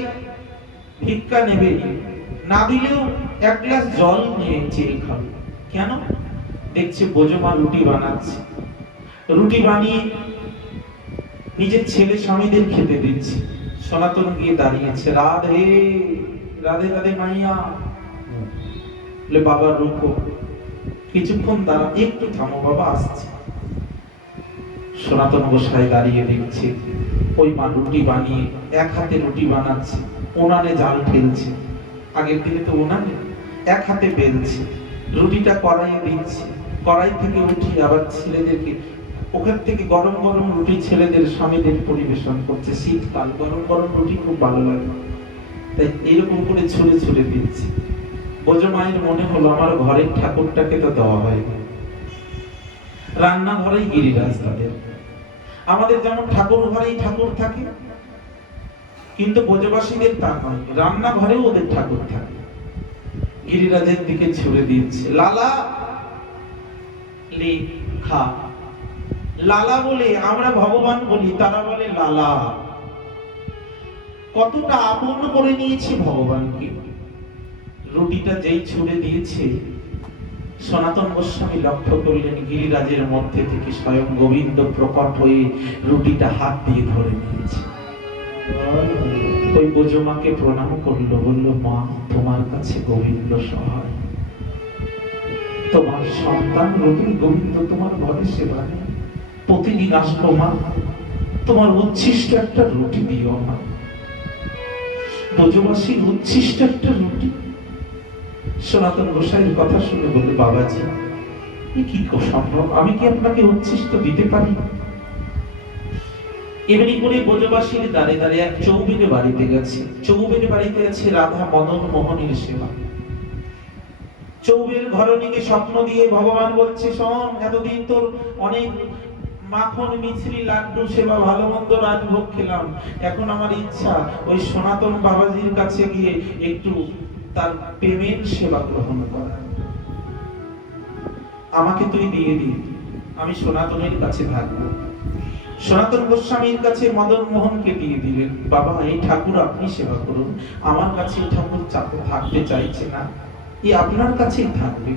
ভিক্ষা নেবে, না দিলেও এক গ্লাস জল নিয়ে চেয়ে খাবে। কেন? দেখছে ব্রজমা রুটি বানাচ্ছে, রুটি বানিয়ে নিজের ছেলে স্বামীদের খেতে দিচ্ছে। সনাতন গিয়ে দাঁড়িয়েছে, রাধে রাধে রাধে মাইয়া। বলে বাবা রুকো, কিছুক্ষণ দাঁড়া, একটু থামো বাবা, আসছে। সনাতন গোসাই দাঁড়িয়ে দেখছে ওই মা রুটি বানিয়ে এক হাতে রুটি বানাচ্ছে, উনানে জাল ফেলছে। আগের দিনে তো উনানে, এক হাতে বেলছে, রুটিটা কড়াইয়ে দিচ্ছে, কড়াই থেকে উঠিয়ে আবার ছেলেদেরকে ওখান থেকে গরম গরম রুটি ছেলেদের স্বামীদের পরিবেশন করছে। শীতকাল, গরম গরম রুটি খুব ভালো লাগে, তাই এরকম করে ছুঁড়ে ছুঁড়ে দিচ্ছে। ব্রজমায়ের মনে হলো আমার ঘরের ঠাকুরটাকে তো দেওয়া হয়, রান্নাঘরেই গিরিরাজ তাদের। আমাদের যেমন ঠাকুর ঘরেই ঠাকুর থাকে, কিন্তু ব্রজবাসীদের তা নয়, রান্নাঘরেও ওদের ঠাকুর থাকে। গিরিরাজের দিকে ছুঁড়ে দিচ্ছে, লালা লে খা। লালা বলে আমরা ভগবান বলি, তারা বলে লালা। কতটা আপন করে নিয়েছে ভগবানকে। রুটিটা যেই ছুঁড়ে দিয়েছে, সনাতন গোস্বামী লক্ষ্য করলেন গিরিরাজের মধ্যে থেকে স্বয়ং গোবিন্দ প্রকট হয়ে রুটিটা হাত দিয়ে ধরে নিয়েছে। ওই ব্রজমাকে প্রণাম করলো, বলল মা তোমার কাছে গোবিন্দ সহায়, তোমার সন্তান রবি গোবিন্দ তোমার ঘরে সেবা নেই, প্রতিদিন আসবো মা, তোমার উচ্ছিষ্ট একটা রুটি দিও মা। ব্রজবাসীর উচ্ছিষ্ট একটা রুটি। সনাতন গোসাইয়ের কথা শুনে বলে, বাবাজি কি সম্ভব, আমি কি আপনাকে উচ্ছিষ্ট দিতে পারি? এমনি করে ব্রজবাসীর দ্বারে দ্বারে এক চৌবের বাড়িতে গেছে। চৌবের বাড়িতে আছে রাধা মদন মোহনের সেবা। চৌবের ঘরণীকে স্বপ্ন দিয়ে ভগবান বলছে, শোন, এতদিন তোর অনেক মাখন মিছরি লাড্ডু সেবা ভালো মন্দ রাজভোগ খেলাম, এখন আমার ইচ্ছা ওই সনাতন বাবাজির কাছে গিয়ে একটু তার প্রেমের সেবা গ্রহণ করা। আমাকে তুই দিয়ে দিবি, আমি সনাতনের কাছে থাকবো। সনাতন গোস্বামীর কাছে মদন মোহনকে দিয়ে দিলেন, বাবা এই ঠাকুর আপনি সেবা করুন, আমার কাছে এই ঠাকুর থাকতে চাইছে না, এই আপনার কাছেই থাকবে।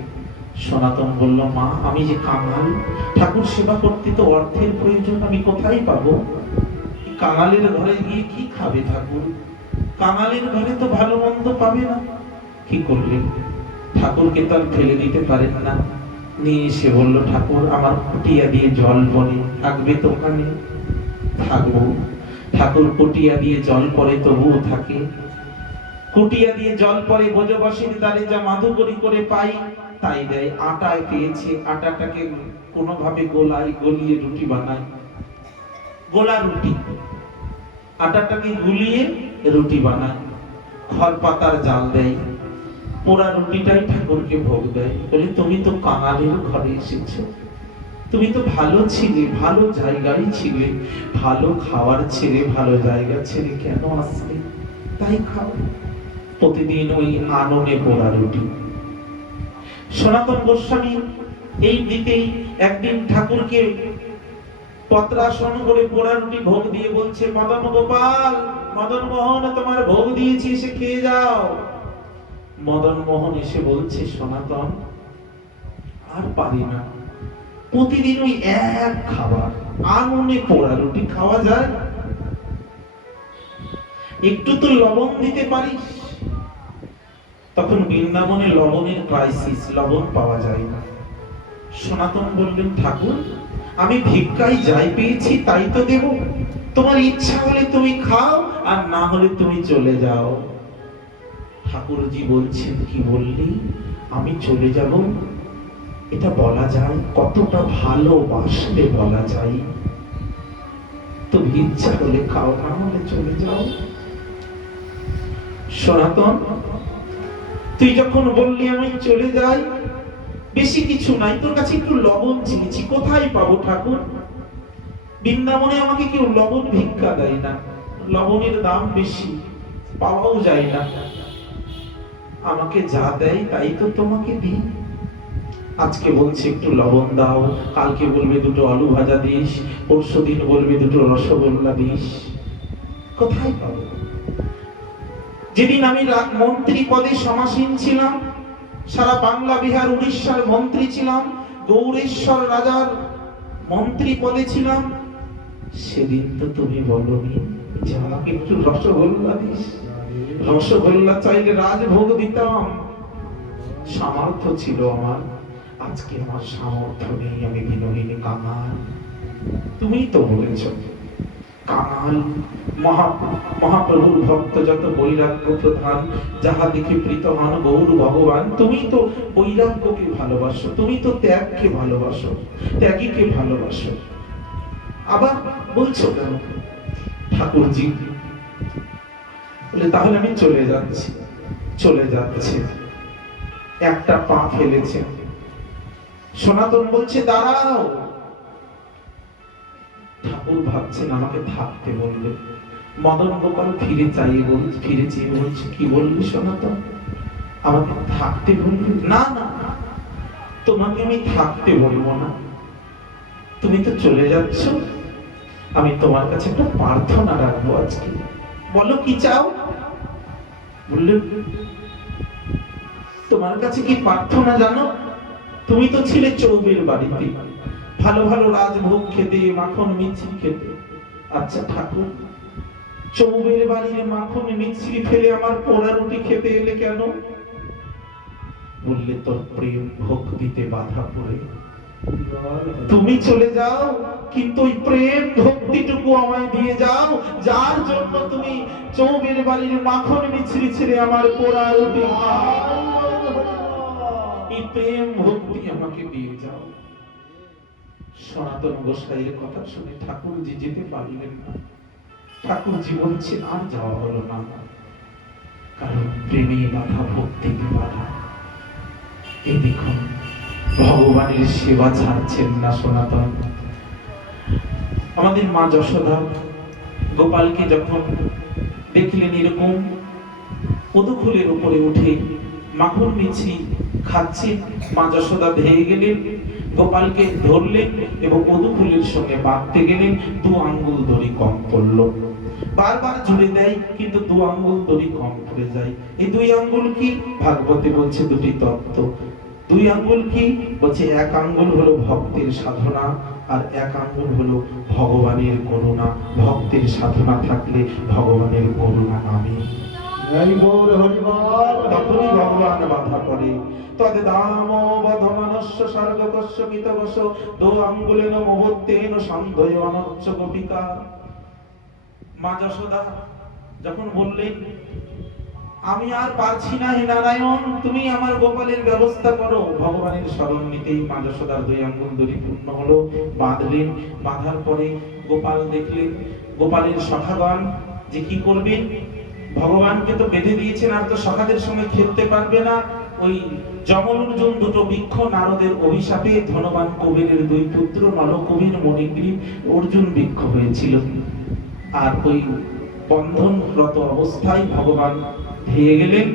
সনাতন বলল, মা আমি যে কাঙাল, ঠাকুর সেবা করতে তো অর্থের প্রয়োজন, আমি কোথায় পাবো? কাঙালের ঘরে গিয়ে কি খাবে ঠাকুর? কাঙালের ঘরে তো ভালো মন্দ পাবে না। কি করলেন? ঠাকুরকে তো আর ফেলে দিতে পারেন না। নিয়ে এসে বলল, ঠাকুর আমার কুটিয়া দিয়ে জল পড়ে, থাকবে তো ওখানে? থাকবো। ঠাকুর কুটিয়া দিয়ে জল পড়ে তবুও থাকে। কুটিয়া দিয়ে জল পড়ে, ভোজবাসীর দ্বারে যা মাধুকরী করে পাই তাই দেয়। আটায় পেয়েছে, আটাটাকে কোনোভাবে গলিয়ে রুটি বানায়, গোলা রুটি, আটাটাকে গুলিয়ে রুটি বানায়, খড় পাতার জাল দেয়, পোড়া রুটিটাই ঠাকুরকে ভোগ দেয়। বলে, তুমি তো কাঙালের ঘরে এসেছো, তুমি তো ভালো ছিলে, ভালো জায়গায় ছিলে, ভালো খাবার ছেড়ে ভালো জায়গা ছেড়ে কেন আসলে? তাই খাও। প্রতিদিন ওই আননে পোড়া রুটি। সনাতন গোস্বামী এই দিতেই একদিন ঠাকুরকে পত্রাসন করে পোড়া রুটি ভোগ দিয়ে বলছে, মদন গোপাল, মদন মোহন তোমার ভোগ দিয়েছি, এসে খেয়ে যাও। মদন মোহন এসে বলছে, সনাতন আর পারি না, প্রতিদিন ওই এক খাবার, আননে পোড়া রুটি খাওয়া যায়? একটু তো লবণ দিতে পারিস। তখন বৃন্দাবনে লবণের ক্রাইসিস, লবণ পাওয়া যায় না। সনাতন বললেন, ঠাকুর আমি ভিক্ষায় যাই পেয়েছি তাই তো দেব, তোমার ইচ্ছা হলে তুমি খাও, আর না হলে তুমি চলে যাও। ঠাকুরজি বলছেন, কি বললি? আমি চলে যাব? এটা বলা যায়? কতটা ভালোবাসলে বলা যায়? তুমি ইচ্ছা হলে খাও, না হলে চলে যাও। সনাতন তুই যখন বললি আমি চলে যাই, বেশি কিছু নাই, তোর কাছে একটু লবণ চেয়েছি, কোথায় পাবো ঠাকুর? বৃন্দাবনে আমাকে কেউ লবণ ভিক্ষা দেয় না, লবণের দাম বেশি, পাওয়াও যায় না। আমাকে যা দেয় তাই তো তোমাকে দিই। আজকে বলছে একটু লবণ দাও, কালকে বলবে দুটো আলু ভাজা দিস, পরশুদিন বলবে দুটো রসগোল্লা দিস, কোথায় পাবো? যেদিন আমি মন্ত্রী পদে সমাসীন ছিলাম, সারা বাংলা বিহার উড়িষ্যার মন্ত্রী ছিলাম, গৌরেশ্বর রাজার মন্ত্রী পদে ছিলাম, সেদিন তো তুমি বলনি যে আমাকে একটু রসগোল্লা দিস। রসগোল্লা চাইলে রাজভোগ দিতাম, সামর্থ্য ছিল আমার। আজকে আমার সামর্থ্য নেই, আমি বিনোদিনী কাঙাল। তুমি তো বলেছ কাঙাল মহাপ্রভুর ভক্ত যত বৈরাগ্য প্রধান, যাহা দেখে প্রীত হন গৌর ভগবান। তুমি তো বৈরাগ্যকে ভালোবাসো, তুমি তো ত্যাগকে ভালোবাসো, ত্যাগীকে ভালোবাসো, আবার বলছো কেন? ঠাকুরজি বলে, তাহলে আমি চলে যাচ্ছি। চলে যাচ্ছে, একটা পা ফেলেছে। সনাতন বলছে, দাঁড়াও। ঠাকুর ভাবছেন আমাকে থাকতে বলবে। মদন গোপাল ফিরে চেয়ে বলছে, কি বললি সনাতন? আমাকে থাকতে বলবে? না না, তোমাকে আমি থাকতে বলবো না, তুমি তো চলে যাচ্ছ, আমি তোমার কাছে একটা প্রার্থনা রাখবো আজকে। বলো কি চাও? বললে, তোমার কাছে কি প্রার্থনা জানো? তুমি তো ছিলে চৌবের বাড়িতে, ভালো ভালো রাজভোগ খেতে, মাখন মিছরি খেতে। আচ্ছা ঠাকুর, চৌবের বাড়ির মাখন মিছরি ফেলে আমার পোড়া রুটি খেতে এলে কেন? বললে, তোর প্রেম ভক্তিতে বাধা পড়ে তুমি চলে যাও, কিন্তু ওই প্রেম ভক্তিটুকু আমায় দিয়ে যাও, যার জন্য তুমি চৌবের বাড়ির মাখন মিছরি ছেড়ে আমার পোড়া রুটি খাও। এই প্রেম ভক্তি আমাকে দিয়ে যাও। সনাতন গোসাইয়ের কথা শুনে ঠাকুরজি যেতে পারলেন না। ঠাকুরজি বলছেন, আর যাওয়া হলো না, কারণ প্রেমে বাধা, ভক্তিতে বাধা। এই দেখুন, ভগবানের সেবা ছাড়ছেন না সনাতন। আমাদের মা যশোদা গোপালকে যখন দেখলেন এরকম পদুখুলের উপরে উঠে মাখন মিছরি খাচ্ছি, মা যশোদা ধেয়ে গেলেন, গোপালকে ধরলেন এবং মধুকুলের সঙ্গে বাঁধতে গেলেন। 2 আঙ্গুল দড়ি কম পড়লো। বারবার জুড়ে দেয় কিন্তু 2 আঙ্গুল দড়ি কম পড়ে যায়। এই 2 আঙ্গুল কি? ভাগবতে বলছে দুটি তত্ত্ব। 2 আঙ্গুল কি বলছে? 1 আঙ্গুল হলো ভক্তের সাধনা, আর 1 আঙ্গুল হলো ভগবানের করুণা। ভক্তের সাধনা থাকলে ভগবানের করুণা নামে। তখনই ভগবান বাধা করে। তদ দাম বধমানস্য স্বর্গকস্য কীতবশ 2 আঙ্গুলেন মোহত্তেন সন্ধয় অনচ্চ গোপিকা। মা যশোদা যখন বললেন, আমি আর পারছি না হে নারায়ণ, তুমি আমার গোপালের ব্যবস্থা করো। ভগবানের শরণ নিতেই মা যশোদার 2 আঙ্গুল দড়ি পূর্ণ হলো। বাঁধলেন। বাঁধার পরে গোপাল দেখলেন, গোপালের সখাগণ যে কি করবেন, ভগবানকে তো বেঁধে দিয়েছেন, আর তো সখাদের সঙ্গে খেলতে পারবে না। ওই যমল অর্জুন 2টো বৃক্ষ নারদের অভিশাপে ধনবান কবিরের 2 পুত্র নলকবির মণিগ্রীব অর্জুন বৃক্ষ হয়েছিল। আর ওই বন্ধনরত অবস্থায় ভগবান ধেয়ে গেলেন,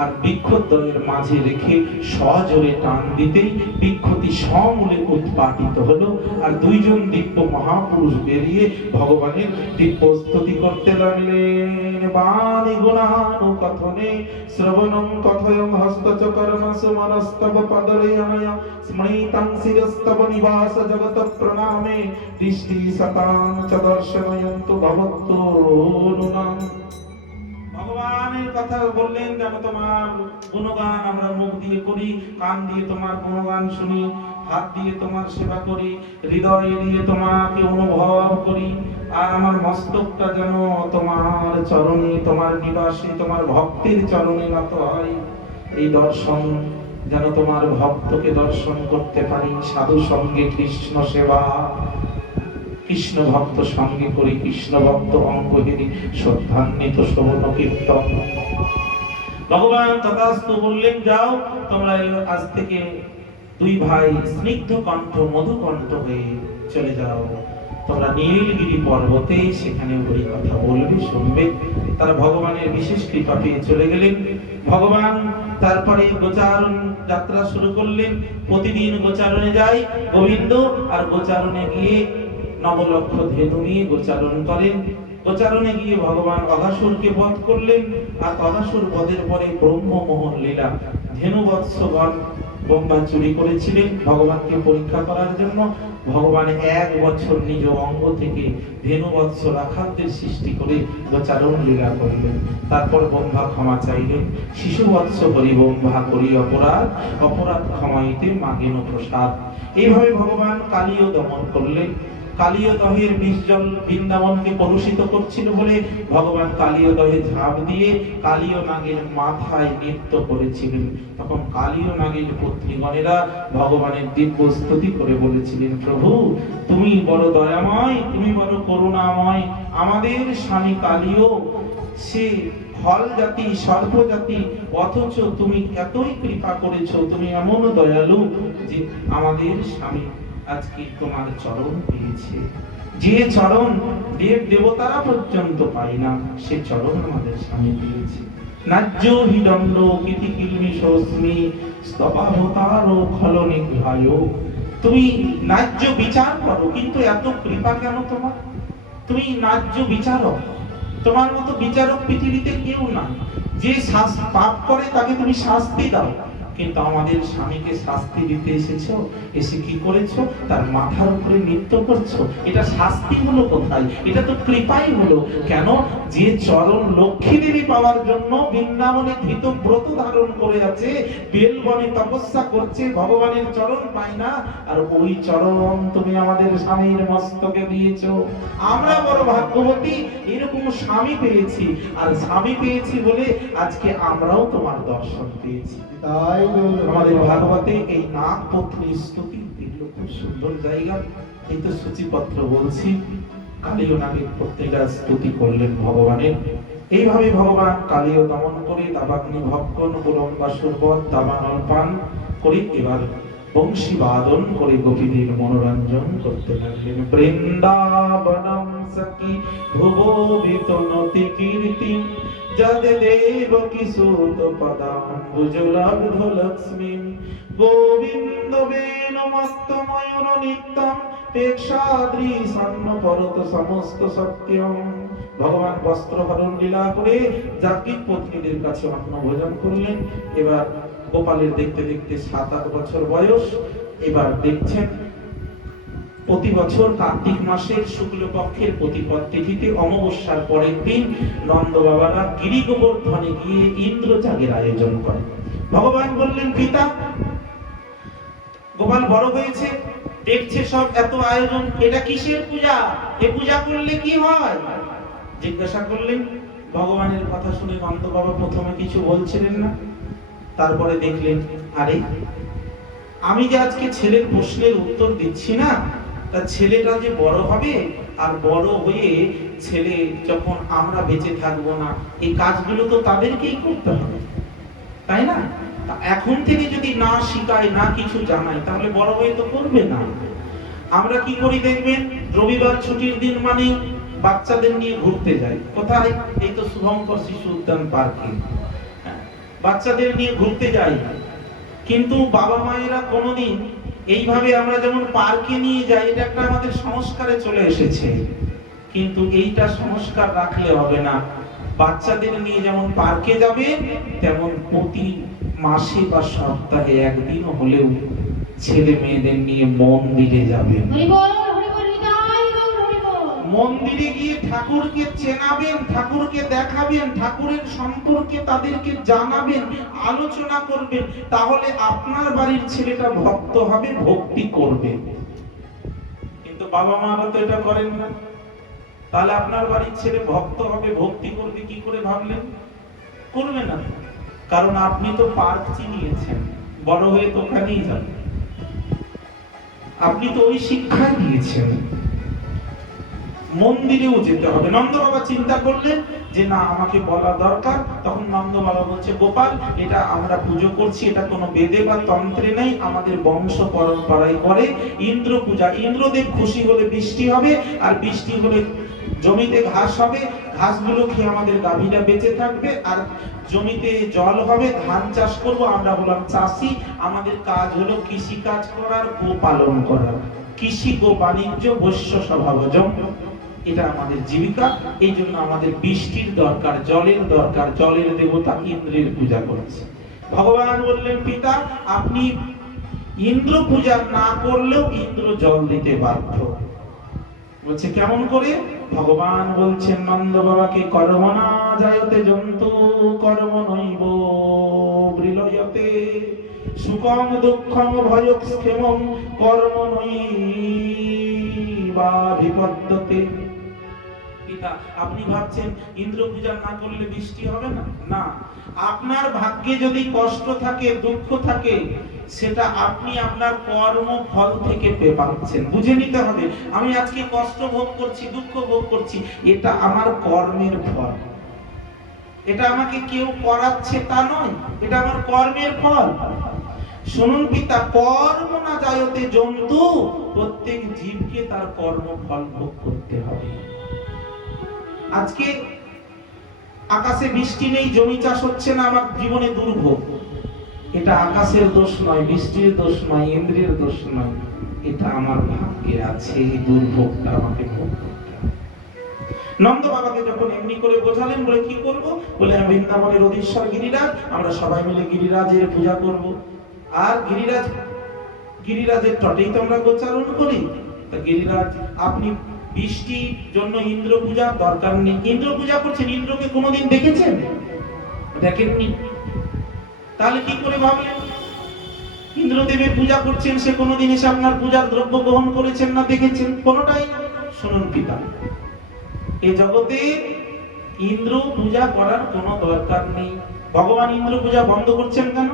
আর বৃক্ষদ্বয়ের মাঝে রেখে সজোরে টান দিতেই বৃক্ষটি সমূলে উৎপাটিত হলো। আর 2 জন দিব্য মহাপুরুষ বেরিয়ে ভগবানের দিব্য স্তুতি করতে লাগলেন। বাণী গুণানুকথনে শ্রবণং কথয়ং হস্তচ কর্মসু মনস্তব পদরে অনয়া স্মৃতাং শিরস্তব নিবাস জগত প্রণামে দৃষ্টি সতাং চ দর্শনয়ন্তু ভবত্তরুণাং। ভগবানের কথা বললেন, যেন তোমার গুণগান আমরা মুখ দিয়ে করি, কান দিয়ে তোমার গুণগান শুনি, হাত দিয়ে তোমার সেবা করি, হৃদয় দিয়ে তোমাকে অনুভব করি, আর আমার মস্তকটা যেন তোমার চরণে, তোমার নিবাসে, তোমার ভক্তের চরণে নত হয়। এই দর্শন যেন তোমার ভক্তকে দর্শন করতে পারি। সাধু সঙ্গে কৃষ্ণ সেবা, কৃষ্ণ ভক্ত সঙ্গে করি, কৃষ্ণ ভক্ত অঙ্গহেরি শ্রদ্ধান্বিত শ্রবণ কীর্তন। ভগবান তথাস্তু বললেন, যাও তোমরা আজ থেকে 2 ভাই স্নিগ্ধ কণ্ঠ মধু কণ্ঠ হয়ে চলে যাও। তোমরা নীলগিরি পর্বতে সেখানে হরি কথা বলবে, শুনবে। তারা ভগবানের বিশেষ কৃপা পেয়ে চলে গেলেন। ভগবান তারপরে গোচারণ যাত্রা শুরু করলেন। প্রতিদিন গোচারণে যায় গোবিন্দ, আর গোচারণে গিয়ে 9 লক্ষ ধেনু নিয়ে গোচারণ করেন। গোচারণে গিয়ে ভগবান অঘাসুরকে বধ করলেন। আর অঘাসুর বধের পরে ব্রহ্মমোহন লীলা, ধেনু বৎসগণ ব্রহ্মা চুরি করেছিলেন ভগবানকে পরীক্ষা করার জন্য। ভগবান 1 বছর নিজ অঙ্গ থেকে ধেনু বৎস রাখালদের সৃষ্টি করে গোচারণ লীলা করলেন। তারপর ব্রহ্মা ক্ষমা চাইলেন। শিশু বৎস হরি ব্রহ্মা করি অপরাধ, অপরাধ ক্ষমাইতে মাগেন প্রসাদ। এইভাবে ভগবান কালীও দমন করলেন। কালীয় দহের বিষ জল বৃন্দাবনকে কলুষিত করছিল বলে ভগবান কালীয় দহে ঝাঁপ দিয়ে কালীয় নাগের মাথায় নৃত্য করেছিলেন। তখন কালীয় নাগের পত্নীগণেরা ভগবানের দিব্য স্তুতি করে বলেছিলেন, প্রভু তুমি বড় দয়াময়, তুমি বড় করুণাময়। আমাদের স্বামী কালীয় সে ফল জাতি, সর্প জাতি, অথচ তুমি এতই কৃপা করেছো, তুমি এমন দয়ালু যে আমাদের স্বামী আজকে তোমার চরণ পেয়েছে। যে চরণ দেব দেবতারা পর্যন্ত পায় না, সে চরণ আমাদের স্বামী পেয়েছে। নাজ্য হি দণ্ড কীতিকিলমি সস্মি স্তবাবতার খল নিগ্রহায়। তুমি ন্যায্য বিচার করো, কিন্তু এত কৃপা কেন তোমার? তুমি ন্যায্য বিচারক, তোমার মতো বিচারক পৃথিবীতে কেউ না। যে পাপ করে তাকে তুমি শাস্তি দাও, কিন্তু আমাদের স্বামীকে শাস্তি দিতে এসেছো, এসে কি করেছো? তার মাথার উপরে নৃত্য করছো। এটা শাস্তি হলো কোথায়? এটা তো কৃপাই হলো। কেন? যে চরণ লক্ষ্মী দেবী পাওয়ার জন্য বৃন্দাবনে ধৃত ব্রত ধারণ করে আছে, বেলবনে তপস্যা করছে, ভগবানের চরণ পায় না, আর ওই চরণ তুমি আমাদের স্বামীর মস্তকে দিয়েছো। আমরা বড় ভাগ্যবতী, এরকম স্বামী পেয়েছি, আর স্বামী পেয়েছি বলে আজকে আমরাও তোমার দর্শন পেয়েছি। তাই আমাদের ভাগবতে এই নাগ পত্নী স্তুতি, এগুলো খুব সুন্দর জায়গা। এই তো সূচিপত্র বলছি, কালীয় নাগের পত্নীরা স্তুতি করলেন ভগবানের। এইভাবে ভগবান কালীয় দমন করে দাবাগ্নি ভক্ষণ গোলম্বাসুর বধ দাবানল পান করে এবার বংশী বাদন করে গোপীদের মনোরঞ্জন করতে লাগলেন। বৃন্দাবনম সখী ভুবো বিতনতি কীর্তি যদে দেবকী সুত পদাম্বুজলব্ধ লক্ষ্মী গোবিন্দ বেণুমত্ত ময়ূর নিত্যম প্রেক্ষাদৃশন্ন পরত সমস্ত সত্যম। ভগবান বস্ত্রহরণ লীলা করে যাজ্ঞিক পত্নীদের কাছে অন্ন ভোজন করলেন। এবার গোপালের দেখতে দেখতে 7-8 বছর বয়স। এবার দেখছেন প্রতি বছর কার্তিক মাসের শুক্লপক্ষের প্রতিপদ তিথিতে অমাবস্যার পরের দিন নন্দ বাবারা গিরি গোবর্ধনে গিয়ে ইন্দ্রযাগের আয়োজন করেন। ভগবান বললেন, পিতা, গোপাল বড় হয়েছে, দেখছে সব এত আয়োজন, এটা কিসের পূজা? এ পূজা করলে কি হয়? জিজ্ঞাসা করলেন। ভগবানের কথা শুনে নন্দ বাবা প্রথমে কিছু বলছিলেন না, তারপরে দেখলেন, আরে আমি যে আজকে ছেলের প্রশ্নের উত্তর দিচ্ছি না, তা ছেলেটা যে বড় হবে, আর বড় হয়ে ছেলে যখন আমরা বেঁচে থাকবো না, এই কাজগুলো তো তাদেরকেই করতে হবে, তাই না? তা এখন থেকে যদি না শিখায়, না কিছু জানায়, তাহলে বড় হয়ে তো করবে না। আমরা কি করি দেখবেন, রবিবার ছুটির দিন মানে বাচ্চাদের নিয়ে ঘুরতে যাই। কোথায়? এই তো শুভঙ্কর শিশু উদ্যান পার্কে বাচ্চাদের নিয়ে ঘুরতে যাই। কিন্তু বাবা মায়েরা কোনোদিন এইভাবে আমরা যেমন পার্কে নিয়ে যাই, এটা একটা আমাদের সংস্কারে চলে এসেছে, কিন্তু এইটা সংস্কার রাখলে হবে না। বাচ্চাদের নিয়ে যেমন পার্কে যাবে, তেমন প্রতি মাসে বা সপ্তাহে একদিন হলেও ছেলে মেয়েদের নিয়ে মন্দিরে যাবে। মন্দিরে গিয়ে ঠাকুরকে চেনাবেন, ঠাকুরকে দেখাবেন, ঠাকুরের সম্পর্কে তাদেরকে জানাবেন, আলোচনা করবেন, তাহলে আপনার বাড়ির ছেলেটা ভক্ত হবে, ভক্তি করবে। কিন্তু বাবা মারা তো এটা করেন না। তাহলে আপনার বাড়ির ছেলে ভক্ত হবে, ভক্তি করবে কি করে ভাবলেন? করবে না, কারণ আপনি তো পার্ক চিনিয়েছেন, বড় হয়ে তো ওখানেই যাবেন, আপনি তো ওই শিক্ষা দিয়েছেন। মন্দিরেও যেতে হবে। নন্দ বাবা চিন্তা করলেন যে না, আমাকে বলা দরকার। তখন নন্দ বাবা বলছে, গোপাল, এটা আমরা পুজো করছি, এটা কোনো বেদে বা তন্ত্রে নেই, আমাদের বংশ পরম্পরায় করে ইন্দ্র পূজা। ইন্দ্রদেব খুশি হলে বৃষ্টি হবে, আর বৃষ্টি হলে জমিতে ঘাস হবে, ঘাসগুলো খেয়ে আমাদের গাভীরা বেঁচে থাকবে, আর জমিতে জল হবে, ধান চাষ করব। আমরা হলাম চাষি, আমাদের কাজ হলো কৃষি কাজ করার, গো পালন করার। কৃষি গো বাণিজ্য বৈশ্য স্বভাবজম, এটা আমাদের জীবিকা। এই জন্য আমাদের বৃষ্টির দরকার, জলের দরকার। জলের দেবতা ইন্দ্রের পূজা করছে। ভগবান বললেন, পিতা, আপনি ইন্দ্র পূজা না করলেও ইন্দ্র জল দিতে বাধ্য। বলছে, কেমন করে? ভগবান বলছেন নন্দ বাবাকে, কর্ম না জায়তে জন্তু কর্ম নৈব বৃলয়তে সুখং দুঃখং ভয়ক্ষেমং কর্ম নৈবা বিপদ্যতে। পিতা, আপনি ভাবছেন ইন্দ্র পূজা না করলে বৃষ্টি হবে না? না, আপনার ভাগ্যে যদি কষ্ট থাকে, দুঃখ থাকে, সেটা আপনি আপনার কর্ম ফল থেকে পাচ্ছেন। বুঝে নিতে হবে, আমি আজকে কষ্ট ভোগ করছি, দুঃখ ভোগ করছি, এটা আমার কর্মের ফল। এটা আমাকে কেউ করাচ্ছে তা নয়, এটা আমার কর্মের ফল। শুনুন পিতা, কর্ম না জায়তে জন্তু, প্রত্যেক জীবকে তার কর্ম ফল ভোগ করতে হবে। আজকে আকাশে বৃষ্টি নেই, জমি চাষ হচ্ছে না, আমার জীবনে দুর্ভোগ। এটা আকাশের দোষ নয়, বৃষ্টির দোষ নয়, ইন্দ্রের দোষ নয়, এটা আমার ভাগ্যে আছে, এই দুর্ভোগটা আমাকে ভোগ করতে হবে। নন্দ বাবাকে যখন এমনি করে বোঝালেন, বলে কি করব? বলে, বৃন্দাবনের অধীশ্বর গিরিরাজ, আমরা সবাই মিলে গিরিরাজের পূজা করব। আর গিরিরাজের তটেই তো আমরা গোচারণ করি। তা গিরিরাজ, আপনি বৃষ্টির জন্য ইন্দ্র পূজা দরকার নেই। ইন্দ্র পূজা করছেন, ইন্দ্রকে কোনোদিন দেখেছেন? দেখেননি। তাহলে কি করে ভাবলেন? ইন্দ্রদেবের পূজা করছেন, সে কোনোদিন এসে আপনার পূজার দ্রব্য গ্রহণ করেছেন না, দেখেছেন? কোনোটাই না। শুনুন পিতা, এই জগতে ইন্দ্র পূজা করার কোনো দরকার নেই। ভগবান ইন্দ্র পূজা বন্ধ করছেন কেন?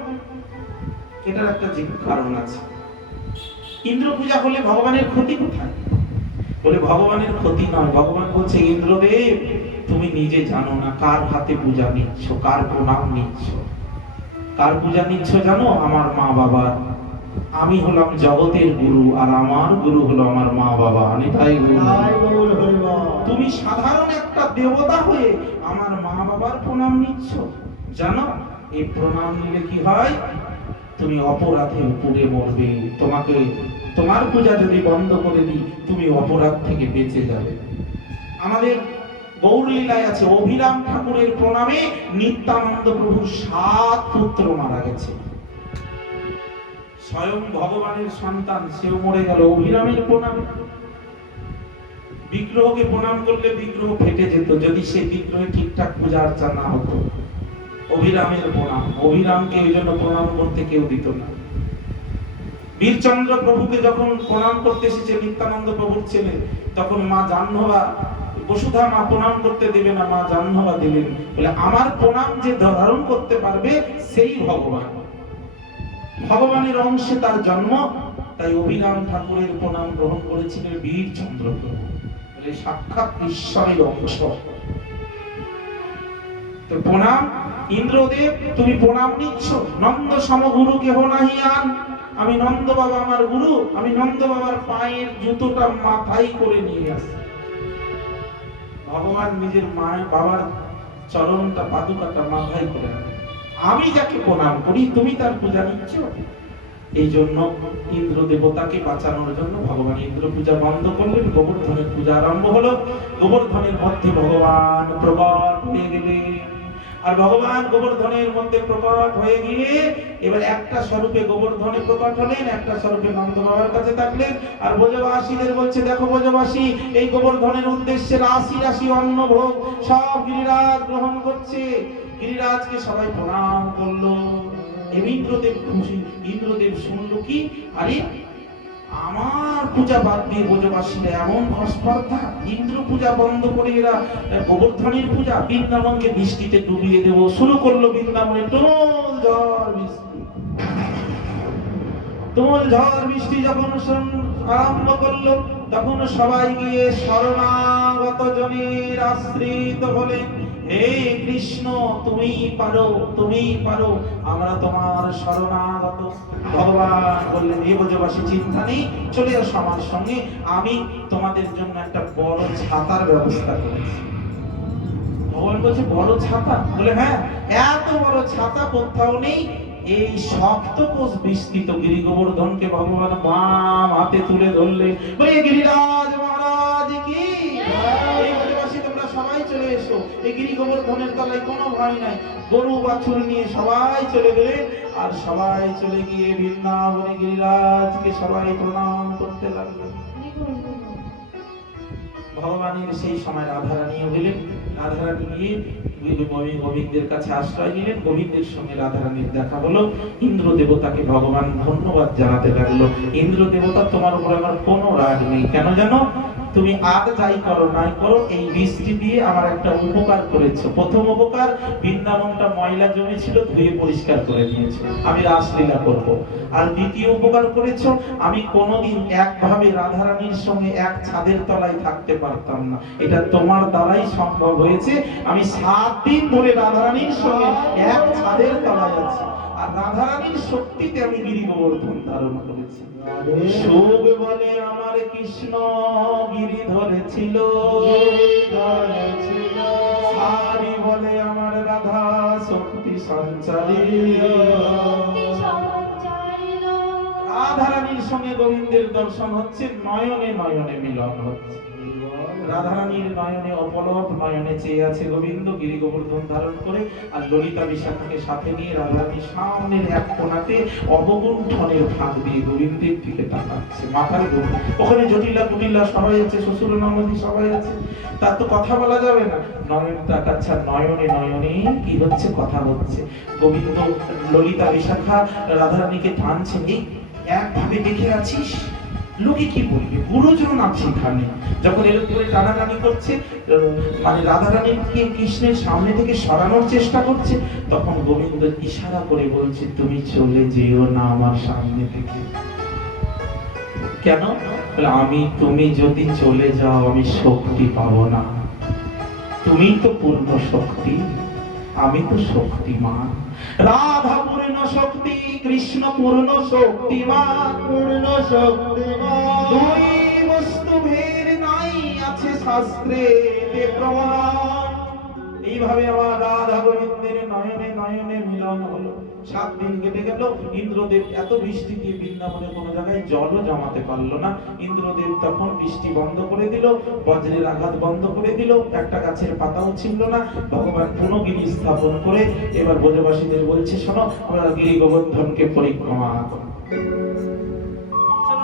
এটার একটা কারণ আছে। ইন্দ্র পূজা হলে ভগবানের ক্ষতি কোথায়? বলে, ভগবানের ক্ষতি নয়। ভগবান বলছে, ইন্দ্রদেব, তুমি নিজে জানো না কার হাতে পূজা নিচ্ছ, কার প্রণাম নিচ্ছ। কার পূজা নিচ্ছ জানো? আমার মা বাবার। আমি হলাম জগতের গুরু, আর আমার গুরু হলো আমার মা বাবা। তুমি সাধারণ একটা দেবতা হয়ে আমার মা বাবার প্রণাম নিচ্ছ? জানো এই প্রণাম নিলে কি হয়? তুমি অপরাধে পুড়ে মরবে। তোমার পূজা যদি বন্ধ করে দিই, তুমি অপরাধ থেকে বেঁচে যাবে। আমাদের গৌরলীলায় আছে অভিরাম ঠাকুরের প্রণামে নিত্যানন্দ প্রভুর 7 পুত্র মারা গেছে। স্বয়ং ভগবানের সন্তান সেও মরে গেল অভিরামের প্রণামে। বিগ্রহকে প্রণাম করলে বিগ্রহ ফেটে যেত যদি সে বিগ্রহে ঠিকঠাক পূজা অর্চনা না হতো। অভিরামের প্রণাম, অভিরামকে এই জন্য প্রণাম করতে কেউ দিত না। বীরচন্দ্র প্রভুকে যখন প্রণাম করতে এসেছে নিত্যানন্দ প্রভুর ছেলে, তখন মা জাহ্নবা, বসুধা মা প্রণাম করতে দেবে না, মা জাহ্নবা দিলেন, বলে আমার প্রণাম যে ধারণ করতে পারবে সেই ভগবান, ভগবানের অংশে তার জন্ম। তাই অভিরাম ঠাকুরের প্রণাম গ্রহণ করেছিলেন বীরচন্দ্র প্রভু, বলে সাক্ষাৎ ঈশ্বরের অংশ। তো প্রণাম, ইন্দ্রদেব তুমি প্রণাম নিচ্ছ, নন্দ সমগুরু কেহ নাহি আন। আমি নন্দ বাবা আমার গুরু, আমি নন্দ বাবার পায়ের জুতোটা মাথায় করে নিয়ে আসি। ভগবান নিজের মায়ের বাবার চরণটা পাদুকাটা মাথায় করে আনে। আমি যাকে প্রণাম করি তুমি তার পূজা নিচ্ছ। এই জন্য ইন্দ্র দেবতাকে বাঁচানোর জন্য ভগবান ইন্দ্র পূজা বন্ধ করলেন, গোবর্ধনের পূজা আরম্ভ হলো। গোবর্ধনের মধ্যে ভগবান প্রকট হয়ে গেলেন। আর ভগবান গোবর্ধনের মধ্যে প্রকট হয়ে গিয়ে এবার একটা স্বরূপে গোবর্ধনে প্রকট হলেন, একটা স্বরূপে নন্দ বাবার কাছে থাকলেন। আর ব্রজবাসীদের বলছে, দেখো ব্রজবাসী, এই গোবর্ধনের উদ্দেশ্যে রাশি রাশি অন্ন ভোগ সব গিরিরাজ গ্রহণ করছে। গিরিরাজকে সবাই প্রণাম করলো। ইন্দ্রদেব খুশি। ইন্দ্রদেব শুনলো কি, আরে আমার পূজা বাদ দিয়ে ব্রজবাসীরা এমন স্পর্ধা, ইন্দ্র পূজা বন্ধ করে এরা গোবর্ধনের পূজা, বৃন্দাবনকে বৃষ্টিতে ডুবিয়ে দেবো। শুরু করলো বৃন্দাবনে তুমুল ঝড় বৃষ্টি। তুমুল ঝড় বৃষ্টি যখন আরম্ভ করলো, তখন সবাই গিয়ে শরণাগত জনের আশ্রিত হলেন। হে কৃষ্ণ, তুমি পারো, তুমি পারো, আমরা তোমার শরণাগত। ভগবান বললেন, হে ব্রজবাসী, চিন্তা নেই, চলে আসো আমার সঙ্গে, আমি তোমাদের জন্য একটা বড় ছাতার ব্যবস্থা করেছি। ভগবান বলছে, বড় ছাতা? বলে হ্যাঁ, এত বড় ছাতা কোথাও নেই। এই সপ্তকোষ বিস্তৃত গিরি গোবর্ধনকে ভগবান বাম হাতে তুলে ধরলে, বলে গিরিরাজ মহারাজ কি, এই ব্রজবাসী তোমরা সবাই চলে এসো, এই গিরি গোবর্ধনের তলায় কোনো ভয় নাই। গরু বাছুর নিয়ে সবাই চলে গেলেন। আর সবাই চলে গিয়ে বৃন্দাবনে গিরিরাজকে সবাই প্রণাম করতে লাগলো। ভগবানের সেই সময় রাধারানীও গেলেন। রাধারানী গিয়ে গোবিন্দের কাছে আশ্রয় নিলেন। গোবিন্দের সঙ্গে রাধারানীর দেখা হলো। ইন্দ্র দেবতাকে ভগবান ধন্যবাদ জানাতে লাগলো। ইন্দ্র দেবতা, তোমার উপর আমার কোনো রাগ নেই। কেন জানো? তুমি আর যাই করো নাই করো, এই বৃষ্টি দিয়ে আমার একটা উপকার করেছো। প্রথম উপকার, বৃন্দাবনটা ময়লা জমে ছিল, ধুয়ে পরিষ্কার করে দিয়েছো, আমি রাসলীলা করব। আর দ্বিতীয় উপকার করেছো, আমি কোনোদিন একভাবে রাধারানীর সঙ্গে এক ছাদের তলায় থাকতে পারতাম না, এটা তোমার দ্বারাই সম্ভব হয়েছে। আমি 7 দিন ধরে রাধারানীর সঙ্গে এক ছাদের তলায় আছি, আর রাধারানীর শক্তিতে আমি গিরি গোবর্ধন ধারণ করেছি। সুখ বলে আমার কৃষ্ণ গিরি ধরেছিল, সারি বলে আমার রাধা শক্তি সঞ্চারী। রাধারানীর সঙ্গে গোবিন্দের দর্শন হচ্ছে, নয়নে নয়নে মিলন হচ্ছে। রাধারানীর নয়নে অপলক নয়নে চেয়ে আছে গোবিন্দ গিরি গোবর্ধন ধারণ করে। আর ললিতা বিশাখাকে সাথে নিয়ে রাধারানীর সামনের এক কোণাতে অবগুণ্ঠনের ফাঁক দিয়ে গোবিন্দের দিকে তাকাচ্ছে, মাথার গোল। ওখানে জটিলা কুটিলা সবাই আছে, শ্বশুর ননদি সবাই আছে, তার তো কথা বলা যাবে না। নয়ন তাকাচ্ছে, নয়নে নয়নে কি হচ্ছে, কথা হচ্ছে। গোবিন্দ ললিতা বিশাখা রাধারানীকে টানছেন, এই একভাবে দেখে আছিস, লোকে কি বলবে, গুরুজন আছে এখানে। যখন এর উপরে টানাটানি করছে, মানে রাধারানীকে কৃষ্ণের সামনে থেকে সরানোর চেষ্টা করছে, তখন গোবিন্দ ইশারা করে বলছে, তুমি চলে যেও না আমার সামনে থেকে। কেন? তুমি যদি চলে যাও আমি শক্তি পাবো না। তুমি তো পূর্ণ শক্তি, আমি তো শক্তিমান। রাধা পূর্ণ শক্তি, কৃষ্ণ পূর্ণ শক্তিমান। পূর্ণ শক্তিমান, দুই বস্তু ভেদ নাই, আছে শাস্ত্রে প্রমাণ। এইভাবে আমার রাধা গোবিন্দের নয়নে নয়নে মিলন হলো। 7 দিন কেটে গেল। ইন্দ্রদেব এত বৃষ্টি দিয়ে বৃন্দাবনে কোনো জায়গায় জলও জমাতে পারলো না। ইন্দ্রদেব তখন বৃষ্টি বন্ধ করে দিল, বজ্রের আঘাত বন্ধ করে দিল, একটা গাছের পাতাও ছিঁড়ল না। ভগবান পুনঃগিরি স্থাপন করে এবার ব্রজবাসীদের বলছে, শোনো, আমরা গিরি গোবর্ধনকে পরিক্রমা করব।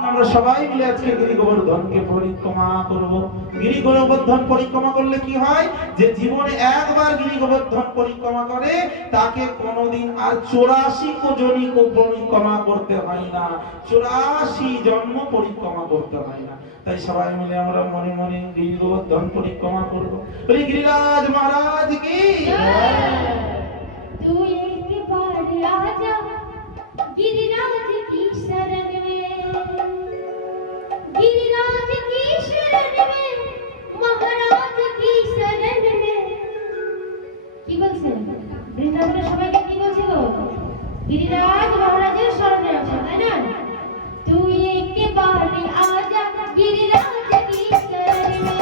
আমরা সবাই মিলে আজকে গিরি গোবর্ধনকে পরিক্রমা করব। গিরি গোবর্ধন পরিক্রমা করলে কি হয়, যে জীবনে একবার গিরি গোবর্ধন পরিক্রমা করে তাকে কোনোদিন আর 84 যোনি পরিক্রমা করতে হয় না, 84 জন্ম পরিক্রমা করতে হয় না। তাই সবাই মিলে আমরা মনে মনে গিরি গোবর্ধন পরিক্রমা করব। বলি গিরিরাজ মহারাজ কি তুই एक बार आजा गिरिराज की शरण में, गिरिराज की शरण में, महाराज की शरण में। কি বলছেন বৃন্দাবনের সবাইকে কি বলছে গো? गिरिराज মহারাজের শরণে আছে, তাই না? তুই एक बार आजा गिरिराज की शरण में,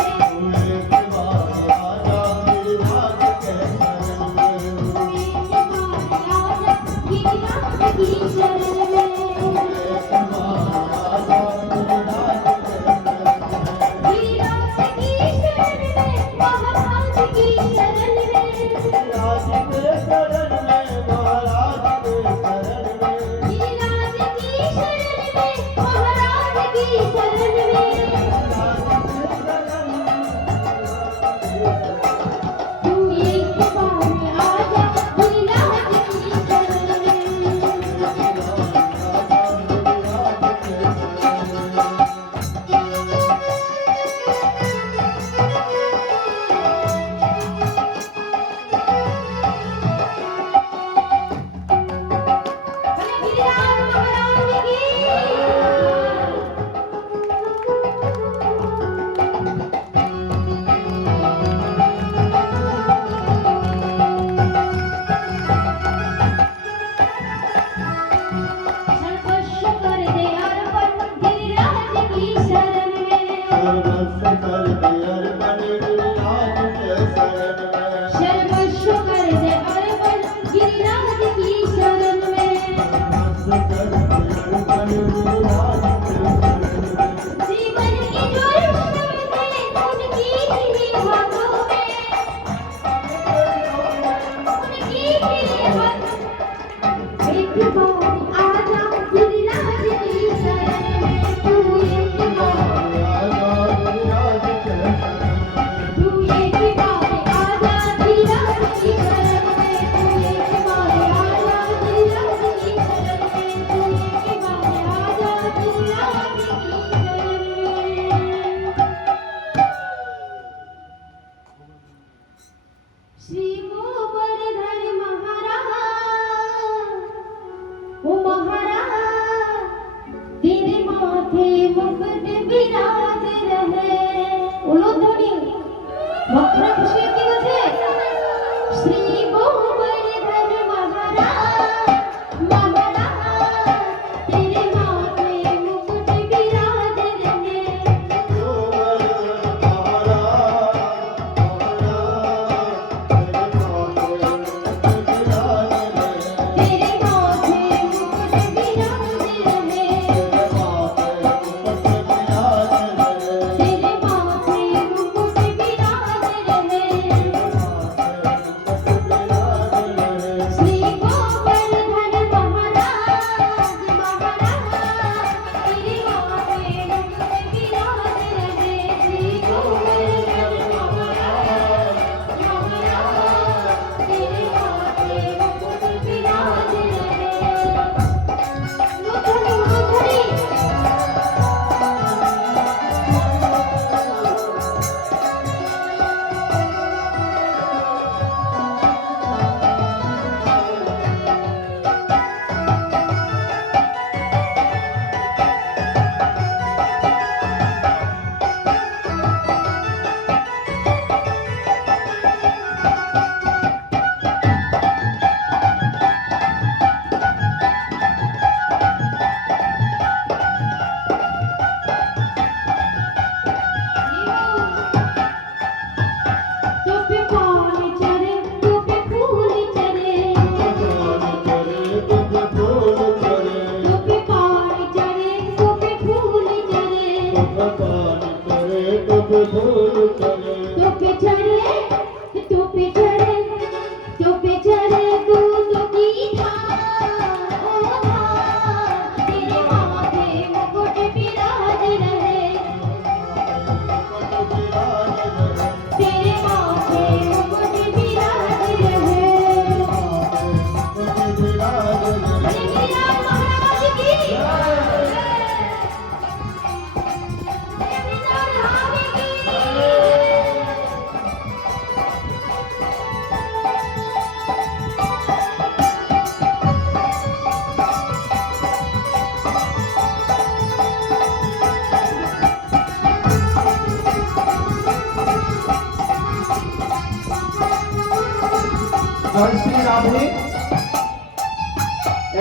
জয় শ্রী রাধে।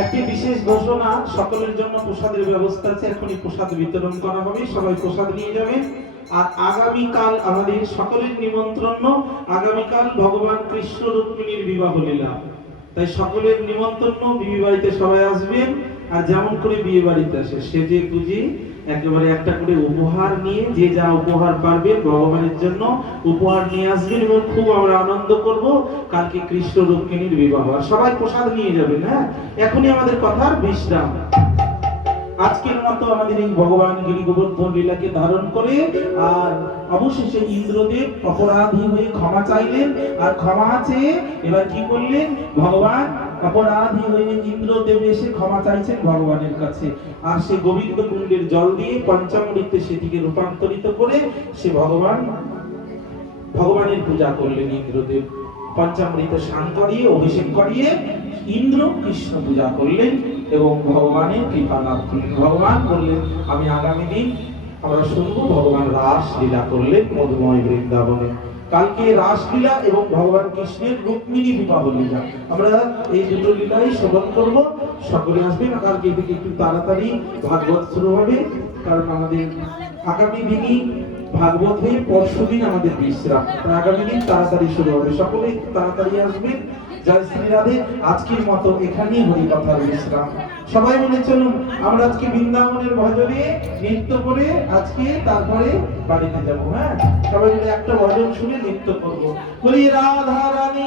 একটি বিশেষ ঘোষণা, সকলের জন্য প্রসাদের ব্যবস্থা আছে, এখনই প্রসাদ বিতরণ করা হবে, সবাই প্রসাদ নিয়ে যাবেন। আর আগামীকাল আমাদের সকলের নিমন্ত্রণ, আগামীকাল ভগবান কৃষ্ণ রুক্মিণীর বিবাহ লীলা, তাই সকলের নিমন্ত্রণ, বিয়ে বাড়িতে সবাই আসবেন। আর যেমন করে বিয়ে বাড়িতে আসে সেজে গুজে একেবারে একটা করে উপহার নিয়ে, যে যা উপহার পারবেন ভগবানের জন্য উপহার নিয়ে আসবেন, এবং খুব আমরা আনন্দ করব। কালকে কৃষ্ণ রুক্মিণীর বিবাহ, আর সবাই প্রসাদ নিয়ে যাবেন। হ্যাঁ, এখনই আমাদের কথার বিশ্রাম। আজকের মতো আমাদের এই ভগবান গিরি গোবর্ধন লীলাকে ধারণ করে, আর অবশেষে ইন্দ্রদেব অপরাধী হয়ে ক্ষমা চাইলেন, আর ক্ষমা চেয়ে এবার কি করলেন, ভগবান অপরাধী হয়ে ইন্দ্রদেব এসে ক্ষমা চাইছেন ভগবানের কাছে। আর সে গোবিন্দ কুণ্ডের জল দিয়ে পঞ্চামৃতে সেটিকে রূপান্তরিত করে সে ভগবানের পূজা করলেন ইন্দ্রদেব। পঞ্চামৃত স্নান করিয়ে অভিষেক করিয়ে ইন্দ্র কৃষ্ণ পূজা করলেন এবং ভগবানের কৃপা লাভ করলেন। ভগবান বললেন, আমি আগামী দিন আমরা শুনবো ভগবান রাস লীলা করলেন মধুময় বৃন্দাবনে। কালকে রাসলীলা এবং ভগবান কৃষ্ণের রুক্মিণী বিবাহ লীলা, আমরা এই দুটো লীলাই শ্রবণ করব। সকলে আসবেন। কালকে থেকে একটু তাড়াতাড়ি ভাগবত শুরু হবে, কারণ আমাদের আগামী দিনই ভাগবত হয়ে পরশুদিন আমাদের বিশ্রাম, আগামী দিন তাড়াতাড়ি শুরু হবে। সকলে একটু তাড়াতাড়ি আসবেন। জয় শ্রী রাধে। আজকের মতো এখানেই হরি কথার বিশ্রাম। সবাই মিলে চলুন, আমরা আজকে বৃন্দাবনের ভজনে নৃত্য করে আজকে তারপরে বাড়িতে যাব। হ্যাঁ, সবাই মিলে একটা ভজন শুনে নৃত্য করবো। বলি রাধা রানী